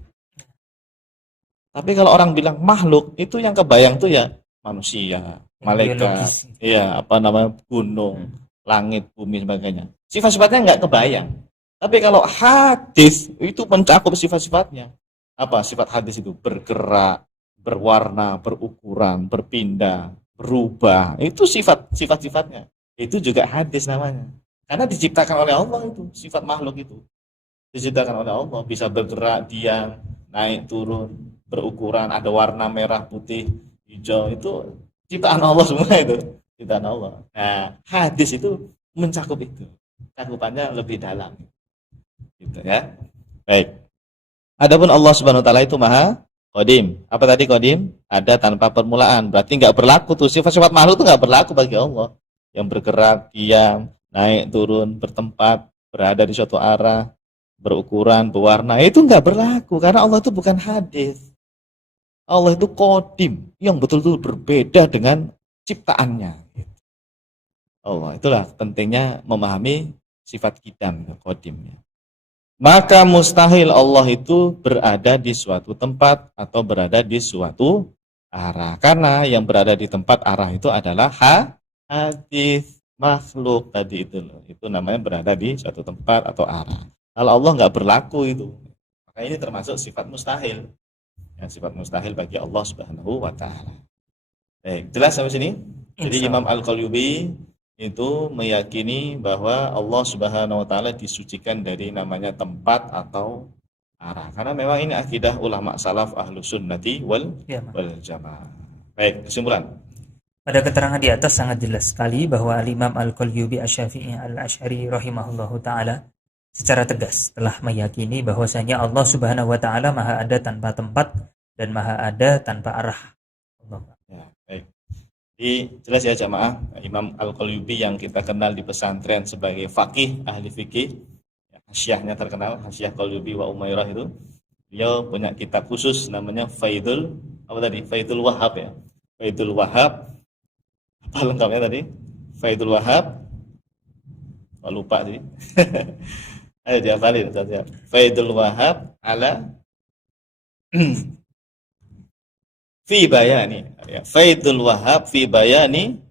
Tapi kalau orang bilang makhluk, itu yang kebayang tuh ya manusia, malaikat, ya gunung, langit, bumi sebagainya. Sifat-sifatnya nggak kebayang. Tapi kalau hadis itu mencakup sifat-sifatnya. Apa sifat hadis itu? Bergerak, berwarna, berukuran, berpindah, berubah. Itu sifat-sifatnya. Itu juga hadis namanya. Karena diciptakan oleh Allah itu, sifat makhluk itu. Diciptakan oleh Allah, bisa bergerak, diam, naik, turun, berukuran, ada warna merah, putih, hijau, itu ciptaan Allah semua itu. Ciptaan Allah. Nah, hadis itu mencakup itu. Cakupannya lebih dalam. Gitu ya. Baik. Adapun Allah Subhanahu wa taala itu Maha Qadim. Apa tadi Qadim? Ada tanpa permulaan. Berarti enggak berlaku tuh sifat-sifat makhluk itu enggak berlaku bagi Allah. Yang bergerak, diam, naik, turun, bertempat, berada di suatu arah, berukuran, berwarna, itu enggak berlaku karena Allah itu bukan hadis. Allah itu Qadim yang betul-betul berbeda dengan ciptaannya. Allah, itulah pentingnya memahami sifat Qidam, Qadim. Maka mustahil Allah itu berada di suatu tempat atau berada di suatu arah. Karena yang berada di tempat arah itu adalah hadis, makhluk tadi itu loh. Itu namanya berada di suatu tempat atau arah. Kalau Allah nggak berlaku itu, maka ini termasuk sifat mustahil. Ya, sifat mustahil bagi Allah Subhanahu wa taala. Baik, jelas sampai sini? Jadi Imam Al-Qalyubi itu meyakini bahwa Allah Subhanahu wa taala disucikan dari namanya tempat atau arah. Karena memang ini akidah ulama salaf Ahlus Sunnati wal Jamaah. Baik, kesimpulan. Pada keterangan di atas sangat jelas sekali bahwa Imam Al-Qalyubi Asy-Syafi'i Al-Asy'ari rahimahullahu taala secara tegas telah meyakini bahwasanya Allah Subhanahu wa taala Maha ada tanpa tempat dan Maha ada tanpa arah. Allah. Ya, baik. Jadi jelas ya jamaah, Imam Al-Qalyubi yang kita kenal di pesantren sebagai faqih, ahli fikih, hasyiahnya terkenal, hasyiah Qalyubi wa Umairah Beliau punya kitab khusus namanya Faidul Wahhab ya. Faidul Wahhab, apa lengkapnya tadi? Faidul Wahhab, oh, lupa sih. Ayo dihafalin Ustaz. Faidul Wahhab ala fi bayani ya. Faidul Wahhab fi bayani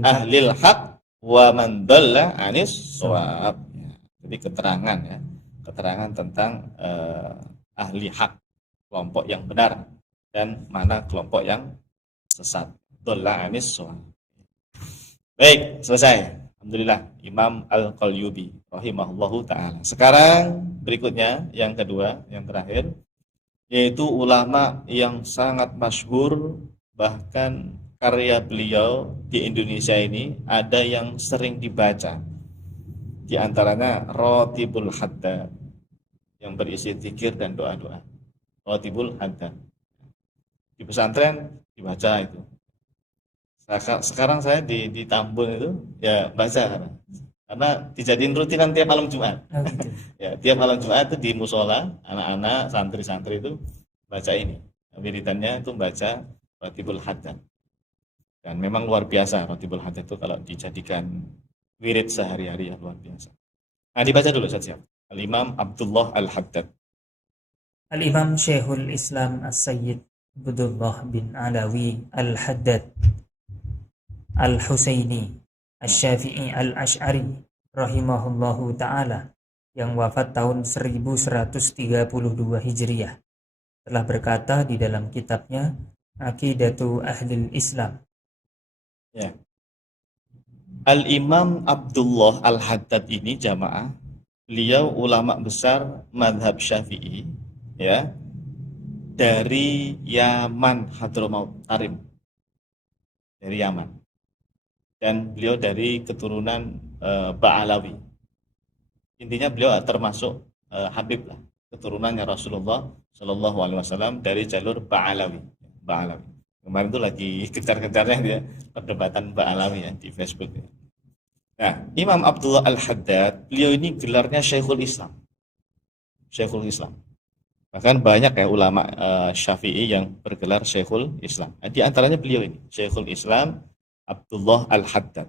ahlil haq wa man dalla anis shawab. Ya. Jadi keterangan ya. Keterangan tentang ahli hak, kelompok yang benar, dan mana kelompok yang sesat. Dalla anis shawab. Baik, selesai. Alhamdulillah, Imam Al-Qalyubi rahimahullahu ta'ala. Sekarang berikutnya, yang kedua, yang terakhir, yaitu ulama yang sangat masyhur, bahkan karya beliau di Indonesia ini ada yang sering dibaca. Di antaranya Ratibul Haddad, yang berisi zikir dan doa-doa. Ratibul Haddad. Di pesantren dibaca itu. Sekarang saya di Tambun itu ya baca karena dijadiin rutinan tiap malam Jumat. Ya, tiap malam Jumat itu di musola anak-anak santri-santri itu baca ini. Wiridannya itu baca Ratibul Haddad. Dan memang luar biasa Ratibul Haddad itu kalau dijadikan wirid sehari-hari ya luar biasa. Nah, dibaca dulu saja. Al-Imam Abdullah Al-Haddad. Al-Imam Syekhul Islam As-Sayyid Abdullah bin Alawi Al-Haddad Al-Husaini Asy-Syafi'i Al-Asy'ari rahimahullahu ta'ala, yang wafat tahun 1132 Hijriah, telah berkata di dalam kitabnya Aqidatu Ahlil Islam. Ya. Al-Imam Abdullah Al-Haddad ini jamaah, beliau ulama besar mazhab Syafi'i ya, dari Yaman, Hadramaut Tarim, dari Yaman. Dan beliau dari keturunan Ba'alawi. Intinya beliau termasuk Habib lah, keturunannya Rasulullah Shallallahu Alaihi Wasallam dari jalur Ba'alawi. Kemarin itu lagi kejar-kejarnya dia perdebatan Ba'alawi ya di Facebook. Nah, Imam Abdullah Al-Haddad, beliau ini gelarnya Syekhul Islam. Bahkan banyak ya ulama Syafi'i yang bergelar Syekhul Islam. Nah, di antaranya beliau ini, Syekhul Islam Abdullah Al-Haddad.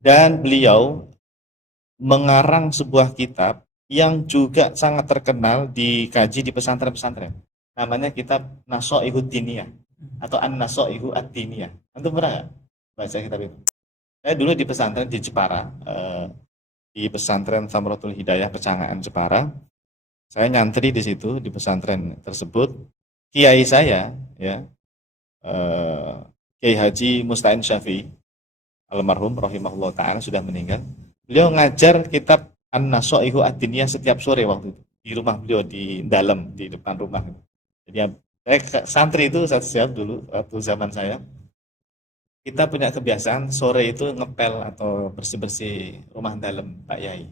Dan beliau mengarang sebuah kitab yang juga sangat terkenal dikaji di pesantren-pesantren. Namanya kitab Nasoihud Diniyah atau An-Nasoihu Ad-Diniyah. Antum pernah nggak baca kitab itu? Saya dulu di pesantren di Jepara, di pesantren Samratul Hidayah Pecangaan Jepara. Saya nyantri di situ di pesantren tersebut. Kiai saya ya, Kiai Haji Musta'in Syafi'i almarhum rahimahullah ta'ala sudah meninggal. Beliau ngajar kitab An-Nasoihu Ad-Diniyah setiap sore waktu itu di rumah beliau di dalam, di depan rumah. Jadi saya santri itu siap dulu waktu zaman saya. Kita punya kebiasaan sore itu ngepel atau bersih-bersih rumah dalam Pak Yai.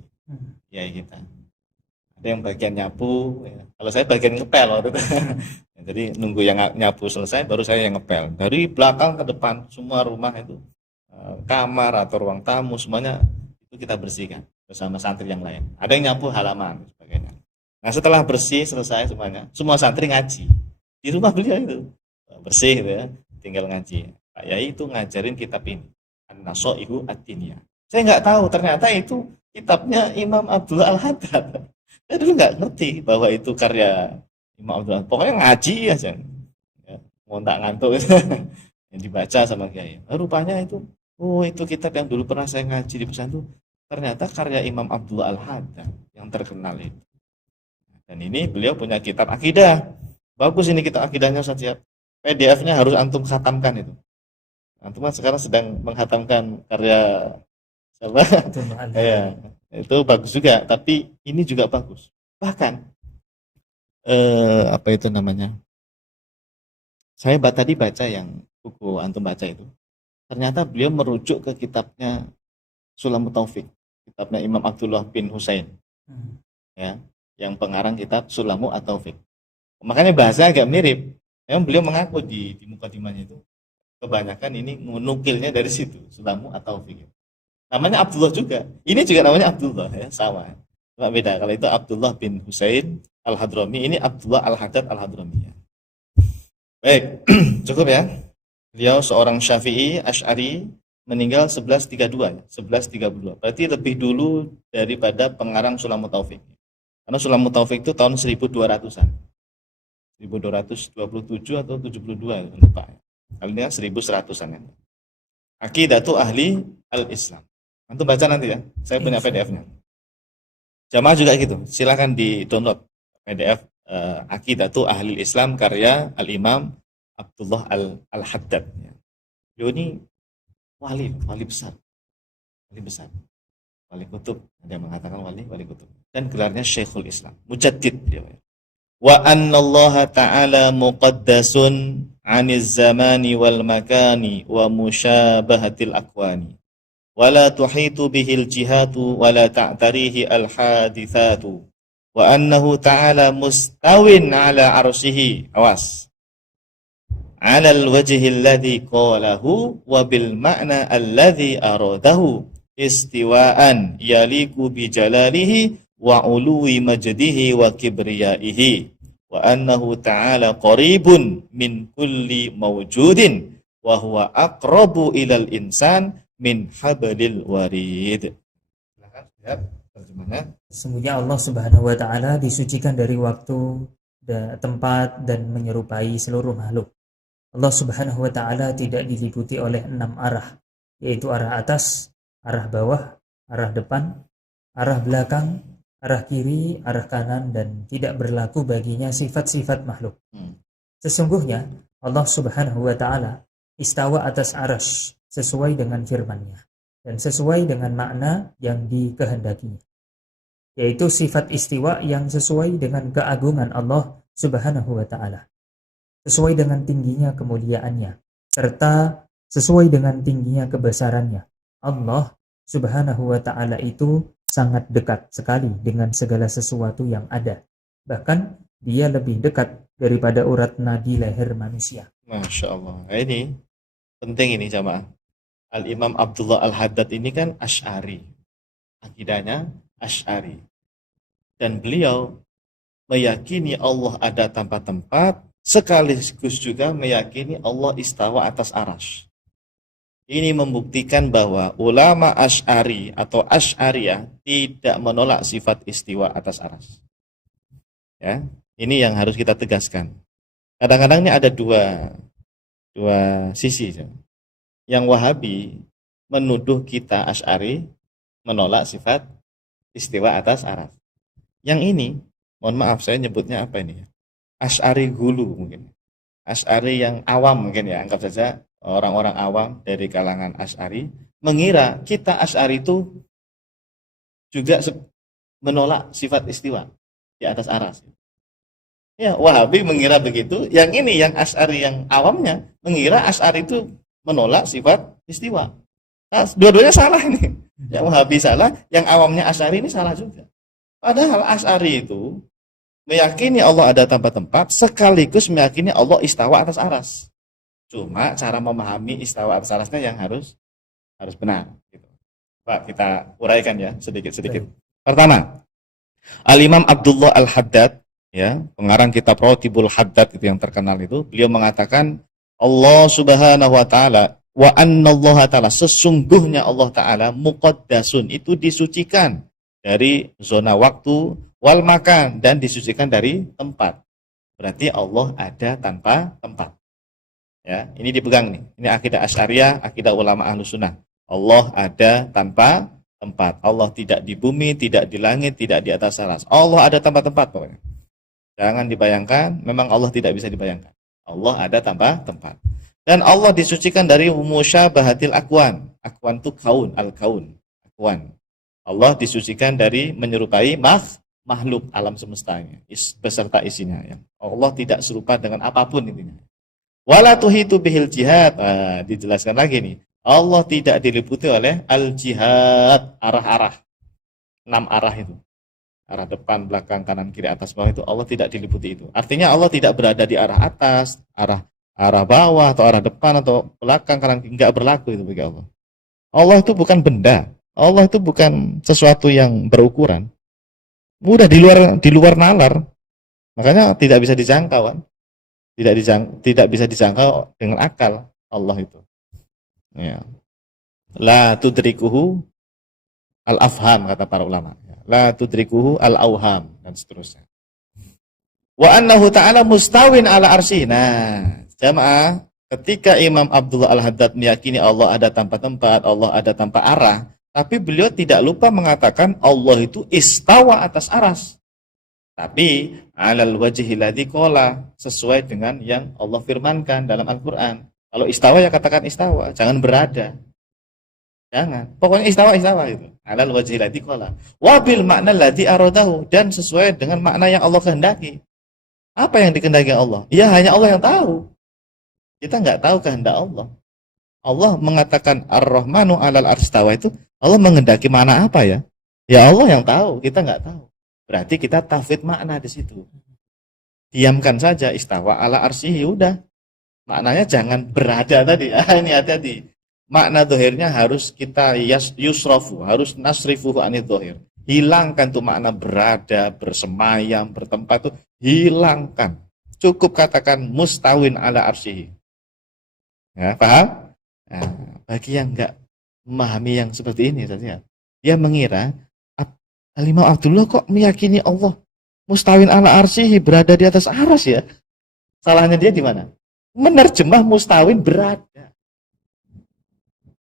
Yai kita. Ada yang bagian nyapu, ya. Kalau saya bagian ngepel waktu itu. Jadi nunggu yang nyapu selesai baru saya yang ngepel. Dari belakang ke depan semua rumah itu, kamar atau ruang tamu semuanya itu kita bersihkan bersama santri yang lain. Ada yang nyapu halaman dan sebagainya. Nah, setelah bersih selesai semuanya, semua santri ngaji di rumah beliau itu. Bersih gitu ya, tinggal ngaji. Pak Yai itu ngajarin kitab ini, An-Nasoihu Ad-Diniyah. Saya nggak tahu ternyata itu kitabnya Imam Abdullah Al-Haddad. Saya dulu nggak ngerti bahwa itu karya Imam Abdullah. Pokoknya ngaji aja, ya, mau tak ngantuk yang dibaca sama Kiai. Rupanya itu, oh itu kitab yang dulu pernah saya ngaji di pesantren itu ternyata karya Imam Abdullah Al-Haddad yang terkenal itu. Dan ini beliau punya kitab akidah. Bagus ini kitab akidahnya Ustaz. PDF-nya harus antum khatamkan itu. Antum kan sekarang sedang menghatamkan karya siapa? Ya, itu bagus juga, tapi ini juga bagus. Bahkan apa itu namanya? Saya tadi baca yang buku antum baca itu. Ternyata beliau merujuk ke kitabnya Sulamut Taufik, kitabnya Imam Abdullah bin Husain. Ya, yang pengarang kitab Sulamut Taufik. Makanya bahasa agak mirip. Memang beliau mengaku di mukadimahnya itu kebanyakan ini menukilnya dari situ, Sulamut Taufik. Namanya Abdullah juga. Ini juga namanya Abdullah ya, sama. Cuma beda. Kalau itu Abdullah bin Husain Al-Hadrami. Ini Abdullah Al-Haddad Al-Hadrami. Baik, cukup ya. Beliau seorang Syafi'i Asy'ari, meninggal 1132 ya, 1132. Berarti lebih dulu daripada pengarang Sulamut Taufik. Karena Sulamut Taufik itu tahun 1200-an. 1227 atau 72 lupa. Kali ini 1100-an ya. Aqidatu Ahli Al-Islam. Antum baca nanti ya. Saya punya PDF-nya. Jamaah juga gitu. Silakan di-download PDF Aqidatu Ahli Islam karya Al-Imam Abdullah Al-Haddad. Beliau ini wali besar. Wali besar. Wali kutub. Ada yang mengatakan wali kutub. Dan gelarnya Syekhul Islam. Mujaddid beliau. Wa annallaha ta'ala muqaddasun 'aniz zamani wal makani wa musyabahatil akwani. Wala tuhitu bihil jihatu wala ta'tarihi al hadithatu. Wa annahu ta'ala mustawin 'ala 'arsyihi. Awas. 'Ala al-wajhi alladhi qalahu wa bil ma'na alladhi aradahu istiwa'an yaliku bi jalalihi wa uluwi majdihi wa kibriyaihi wa annahu ta'ala qaribun min kulli mawjudin wa huwa aqrabu ilal insan min hablil warid. Silakan lihat terjemahnya. Sesungguhnya Allah Subhanahu wa taala disucikan dari waktu, tempat dan menyerupai seluruh makhluk. Allah Subhanahu wa taala tidak diliputi oleh 6 arah, yaitu arah atas, arah bawah, arah depan, arah belakang, arah kiri, arah kanan, dan tidak berlaku baginya sifat-sifat makhluk. Sesungguhnya Allah Subhanahu wa taala istawa atas arasy sesuai dengan firman-Nya dan sesuai dengan makna yang dikehendakinya, yaitu sifat istiwa yang sesuai dengan keagungan Allah Subhanahu wa taala, sesuai dengan tingginya kemuliaannya, serta sesuai dengan tingginya kebesarannya. Allah Subhanahu wa taala itu sangat dekat sekali dengan segala sesuatu yang ada. Bahkan dia lebih dekat daripada urat nadi leher manusia. Masya Allah. Nah, ini penting ini jamaah. Al-Imam Abdullah Al-Haddad ini kan Asy'ari. Akidahnya Asy'ari. Dan beliau meyakini Allah ada tanpa tempat, sekaligus juga meyakini Allah istawa atas arasy. Ini membuktikan bahwa ulama Asy'ari atau Asy'ariyah tidak menolak sifat istiwa atas arasy. Ya, ini yang harus kita tegaskan. Kadang-kadang ini ada dua sisi. Yang Wahabi menuduh kita Asy'ari menolak sifat istiwa atas arasy. Yang ini, mohon maaf saya nyebutnya apa ini ya? Asy'ari gulu mungkin. Asy'ari yang awam mungkin ya, anggap saja orang-orang awam dari kalangan Asy'ari mengira kita Asy'ari itu juga menolak sifat istiwa di atas arasy. Ya, Wahabi mengira begitu, yang ini yang Asy'ari yang awamnya mengira Asy'ari itu menolak sifat istiwa. Nah, dua-duanya salah ini. Yang Wahabi salah, yang awamnya Asy'ari ini salah juga. Padahal Asy'ari itu meyakini Allah ada tanpa tempat, sekaligus meyakini Allah istawa atas arasy. Cuma cara memahami istawa atas arasnya yang harus benar. Gitu. Pak, kita uraikan ya sedikit-sedikit. Pertama, Al-Imam Abdullah Al-Haddad, ya, pengarang kitab Rawatibul Haddad itu yang terkenal itu, beliau mengatakan Allah Subhanahu wa taala wa annallaha ta'ala, sesungguhnya Allah taala muqaddasun, itu disucikan dari zona waktu wal makan, dan disucikan dari tempat. Berarti Allah ada tanpa tempat. Ya, ini dipegang nih. Ini akidah Asy'ariyah, akidah ulama Ahlus Sunnah. Allah ada tanpa tempat. Allah tidak di bumi, tidak di langit, tidak di atas arasy. Allah ada tanpa tempat pokoknya. Jangan dibayangkan, memang Allah tidak bisa dibayangkan. Allah ada tanpa tempat. Dan Allah disucikan dari musyabahatil akwan. Akwan itu kaun, al-kaun, akwan. Allah disucikan dari menyerupai makhluk alam semestanya, beserta isinya. Ya. Allah tidak serupa dengan apapun intinya. Wala tuhitu bihil jihad. Dijelaskan lagi nih. Allah tidak diliputi oleh al-jihad, arah-arah. 6 arah itu. Arah depan, belakang, kanan, kiri, atas, bawah itu Allah tidak diliputi itu. Artinya Allah tidak berada di arah atas, arah bawah, atau arah depan, atau belakang, kanan, enggak berlaku itu bagi Allah. Allah itu bukan benda. Allah itu bukan sesuatu yang berukuran. Mudah di luar nalar. Makanya tidak bisa dijangkau kan? Tidak bisa dijangkau dengan akal Allah itu. Ya. La tudrikuhu al-afham kata para ulama. La tudrikuhu al-auham dan seterusnya. Wa annahu ta'ala mustawin ala arsy. Nah, jamaah, ketika Imam Abdullah Al-Haddad meyakini Allah ada tanpa tempat, Allah ada tanpa arah, tapi beliau tidak lupa mengatakan Allah itu istawa atas aras. Tapi alal wajhi ladzi qala, sesuai dengan yang Allah firmankan dalam Al-Qur'an. Kalau istawa ya katakan istawa, jangan berada. Jangan. Pokoknya istawa itu. Alal wajhi ladzi qala. Wa bil makna ladzi aradahu, dan sesuai dengan makna yang Allah kehendaki. Apa yang dikehendaki Allah? Ya hanya Allah yang tahu. Kita nggak tahu kehendak Allah. Allah mengatakan Ar-Rahmanu 'alal arstawa itu, Allah menghendaki mana apa ya? Ya Allah yang tahu, kita nggak tahu. Berarti kita tafwid makna di situ. Diamkan saja istawa ala arsyihi, udah. Maknanya jangan berada tadi. Ini hati-hati. Makna dohirnya harus kita yusrafu, harus nasrifuhu anid dohir. Hilangkan tuh makna berada, bersemayam, bertempat tuh, hilangkan. Cukup katakan mustawin ala arsyihi. Ya, paham? Nah, bagi yang enggak memahami yang seperti ini, dia mengira Imam Abdullah kok meyakini Allah mustawin ala arsyihi, berada di atas aras ya. Salahnya dia di mana? Menerjemah mustawin berada,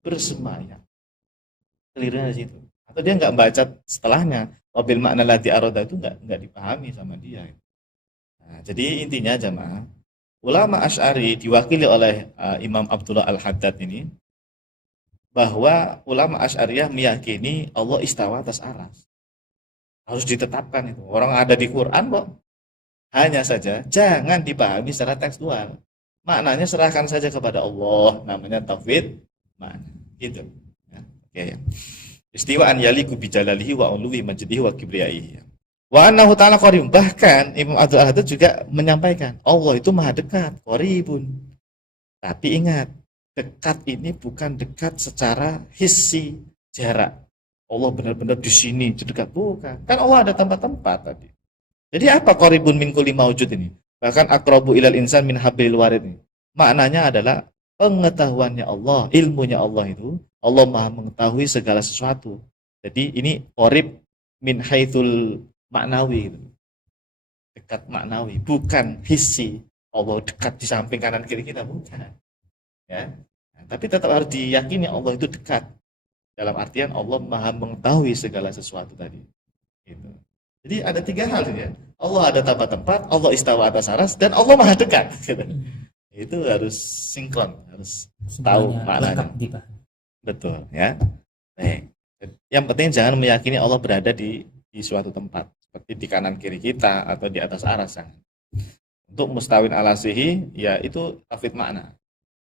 bersemayam. Kelirunya di situ. Atau dia nggak baca setelahnya, wabil makna ladzi arada itu nggak dipahami sama dia. Nah, jadi intinya jamaah, ulama Asy'ari diwakili oleh Imam Abdullah Al-Haddad ini, bahwa ulama Asy'ariyah meyakini Allah istawa atas aras. Harus ditetapkan itu. Orang ada di Quran kok. Hanya saja jangan dipahami secara tekstual. Maknanya serahkan saja kepada Allah, namanya tauhid makna. Gitu. Ya. Oke ya. Istiwaan yaliku bijalalihi wa uluwi majdihi wa kibriyaihi. Wa annahu ta'ala qarib. Bahkan Imam Abdul Haddad juga menyampaikan Allah itu maha dekat, qaribun. Tapi ingat, dekat ini bukan dekat secara hissi, jarak. Allah benar-benar di sini, dekat, bukan. Kan Allah ada tempat-tempat tadi. Jadi apa qaribun min kulli maujud ini? Bahkan aqrabu ilal insan min hablil warid ini. Maknanya adalah pengetahuannya Allah, ilmunya Allah itu, Allah maha mengetahui segala sesuatu. Jadi ini qarib min haitsul maknawi, dekat maknawi, bukan hissi. Allah dekat di samping kanan kiri kita, bukan. Ya. Nah, tapi tetap harus diyakini Allah itu dekat. Dalam artian Allah maha mengetahui segala sesuatu tadi. Gitu. Jadi ada tiga hal ya. Allah ada tempat-tempat, Allah istawa atas aras, dan Allah maha dekat. Gitu. Itu harus sinkron, harus tahu maknanya. Betul ya. Nah, yang penting jangan meyakini Allah berada di suatu tempat, seperti di kanan kiri kita atau di atas aras. Untuk mustawin ala sihi, ya itu tafwid makna.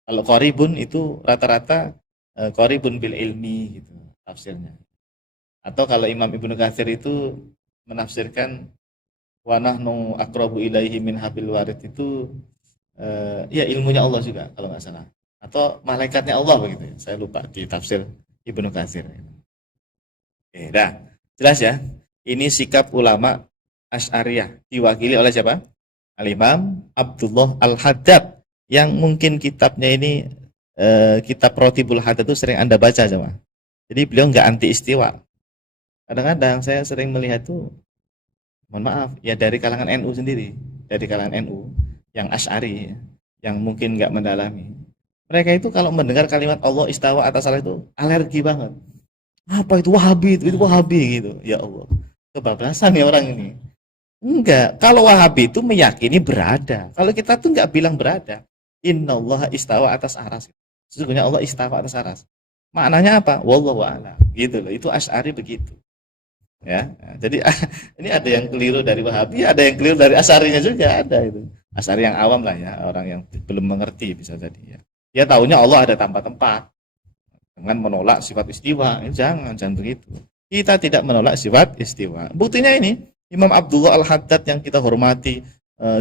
Kalau qaribun itu rata-rata qaribun bil ilmi gitu tafsirnya. Atau kalau Imam Ibnu Katsir itu menafsirkan wa nahnu aqrabu ilaihi min habil warid itu ya ilmunya Allah juga kalau nggak salah. Atau malaikatnya Allah begitu. Saya lupa di tafsir Ibnu Katsir. Oke, dah. Jelas ya? Ini sikap ulama Asy'ariyah diwakili oleh siapa? Al-Imam Abdullah Al-Haddad, yang mungkin kitabnya ini kitab Rotibul Haddad itu sering Anda baca sama. Jadi beliau nggak anti istiwa. Kadang-kadang saya sering melihat tuh, mohon maaf, ya dari kalangan NU sendiri, dari kalangan NU yang Asy'ari, yang mungkin nggak mendalami. Mereka itu kalau mendengar kalimat Allah istawa atas aras itu alergi banget. Apa itu Wahabi, itu Wahabi gitu. Ya Allah, kebablasan ya orang ini. Enggak, kalau Wahabi itu meyakini berada. Kalau kita tuh nggak bilang berada. Innallaha istawa atas aras. Sesungguhnya Allah istawa atas aras. Maknanya apa? Wallahu a'lam. Gitu loh. Itu Asy'ari begitu. Ya. Jadi ini ada yang keliru dari Wahabi, ada yang keliru dari Asy'arinya juga ada itu. Asy'ari yang awam lah ya, orang yang belum mengerti bisa jadi ya. Dia taunya Allah ada tempat-tempat. Dengan menolak sifat istiwa. Jangan begitu. Kita tidak menolak sifat istiwa. Buktinya ini Imam Abdullah Al-Haddad yang kita hormati,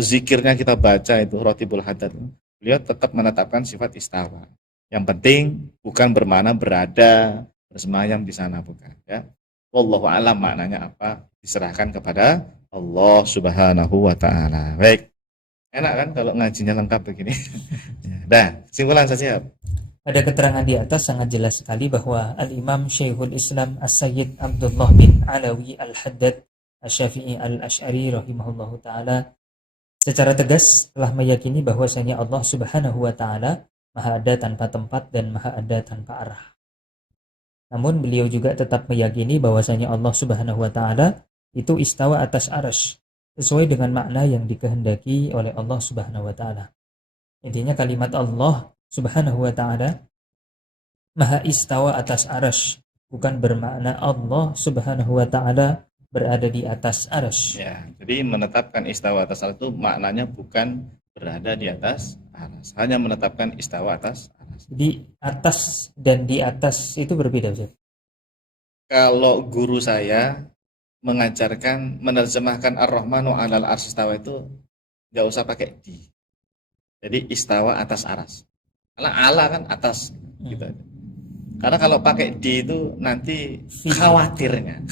zikirnya kita baca itu Rotibul Haddad. Beliau tetap menetapkan sifat istawa. Yang penting bukan bermakna berada, bersemayam di sana, bukan. Ya. Wallahu a'lam maknanya apa, diserahkan kepada Allah Subhanahu wa taala. Baik. Enak kan kalau ngajinya lengkap begini. Ya, dah, kesimpulan saja. Pada keterangan di atas sangat jelas sekali bahwa Al-Imam Syekhul Islam As-Sayyid Abdullah bin Alawi Al-Haddad Asy-Syafi'i Al-Asy'ari rahimahullahu taala secara tegas telah meyakini bahwasanya Allah Subhanahu wa taala Maha ada tanpa tempat dan Maha ada tanpa arah. Namun beliau juga tetap meyakini bahwasanya Allah Subhanahu wa taala itu istawa atas arsy sesuai dengan makna yang dikehendaki oleh Allah Subhanahu wa taala. Intinya kalimat Allah Subhanahu wa taala Maha istawa atas arsy bukan bermakna Allah Subhanahu wa taala berada di atas arsy. Ya, jadi menetapkan istawa atas arsy itu maknanya bukan berada di atas arsy, hanya menetapkan istawa atas arsy. Jadi atas dan di atas itu berbeda, Ustaz. Kalau guru saya mengajarkan menerjemahkan Ar-Rahmanu 'alal arsy istawa itu nggak usah pakai di. Jadi istawa atas aras. Karena ala kan atas gitu aja. Karena kalau pakai di itu nanti khawatirnya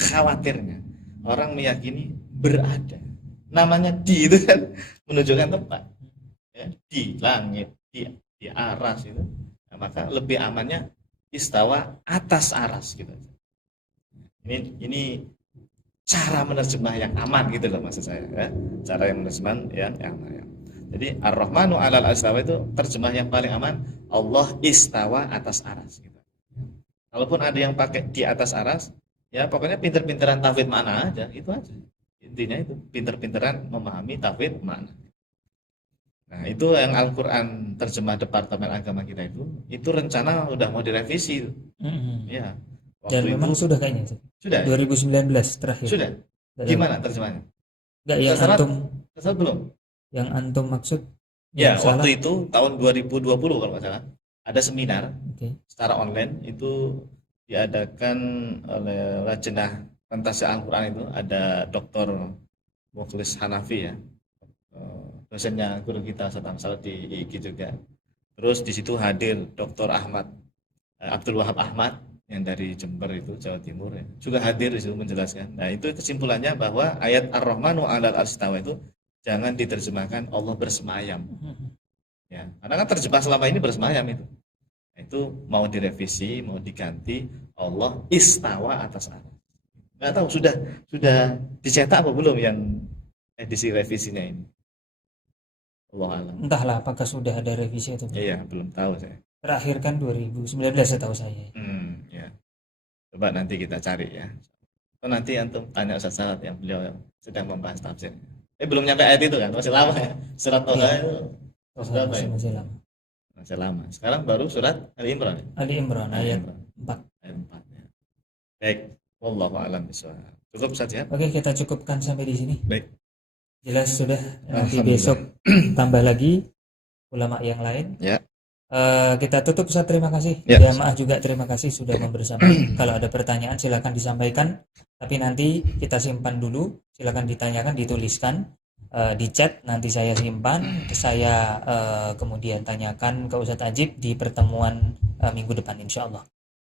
orang meyakini berada. Namanya di itu kan menunjukkan tempat. Ya, di langit, di aras itu. Nah, maka lebih amannya istawa atas aras gitu aja. Ini cara menerjemah yang aman gitu loh maksud saya ya. Cara yang menerjemah yang aman. Jadi Ar-Rahmanu 'alal istawa itu terjemah yang paling aman, Allah istawa atas aras gitu. Kalaupun ada yang pakai di atas aras, ya pokoknya pinter-pinteran tafwid makna aja, itu aja. Intinya itu pinter-pinteran memahami tafwid makna. Nah, itu yang Al-Qur'an terjemah Departemen Agama kita itu rencana udah mau direvisi. Ya. Dan memang itu, sudah kayaknya. Sudah. 2019 terakhir. Sudah. Gimana terjemahnya? Enggak yang antum belum. Yang antum maksud? Ya, waktu itu tahun 2020 kalau nggak salah ada seminar secara online itu diadakan oleh Lajnah Pentasya Al-Quran itu ada Dr. Mukhlis Hanafi ya, dosennya guru kita Ustaz di IGI juga. Terus di situ hadir Dr. Ahmad Abdul Wahab Ahmad yang dari Jember itu Jawa Timur ya, juga hadir di situ menjelaskan. Nah itu kesimpulannya bahwa ayat Ar-Rahmanu 'alal arsy istawa itu jangan diterjemahkan Allah bersemayam. Ya, karena kan terjemah selama ini bersemayam itu. Nah, itu mau direvisi, mau diganti Allah istawa atas aras. Nggak tahu sudah dicetak apa belum yang edisi revisinya ini. Allah alam. Entahlah apakah sudah ada revisi atau belum. Iya, belum tahu saya. Terakhir kan 2019 setahu saya. Ya. Coba nanti kita cari ya. Atau nanti antum tanya Ustaz Saad yang beliau sedang membahas tafsir. Belum nyampe ayat itu kan, masih lama ya. Surat Toha itu masih lama. Masih lama. Sekarang baru surat Ali Imran. Ali Imran ayat 4. Ayat 4 ya. Baik, wallahu a'lam bishawab. Cukup saja. Oke, kita cukupkan sampai di sini. Baik. Jelas sudah. Nanti besok tambah lagi ulama yang lain. Ya. Kita tutup. Ustaz, terima kasih. Ya. Jamaah juga terima kasih sudah membersamai. Kalau ada pertanyaan silakan disampaikan. Tapi nanti kita simpan dulu. Silakan ditanyakan, dituliskan di chat. Nanti saya simpan. Saya kemudian tanyakan ke Ustaz Ajib di pertemuan minggu depan insyaallah.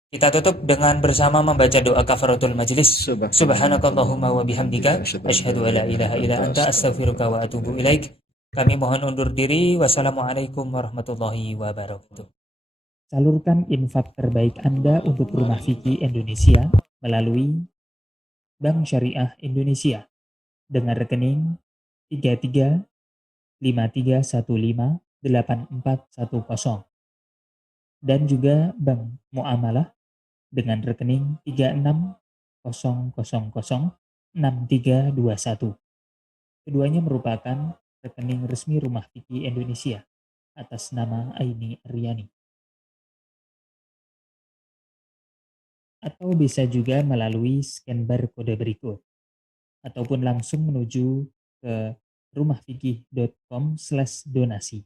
Kita tutup dengan bersama membaca doa kafaratul majlis. Subhanakallahumma wa bihamdika asyhadu an la ilaha illa anta astaghfiruka wa atubu ilaik. Kami mohon undur diri. Wassalamualaikum warahmatullahi wabarakatuh. Salurkan infak terbaik Anda untuk Rumah Fikih Indonesia melalui Bank Syariah Indonesia dengan rekening 3353158410 dan juga Bank Muamalah dengan rekening 36006321. Keduanya merupakan rekening resmi Rumah Fikih Indonesia atas nama Aini Aryani. Atau bisa juga melalui scan barcode berikut ataupun langsung menuju ke rumahfikih.com/donasi.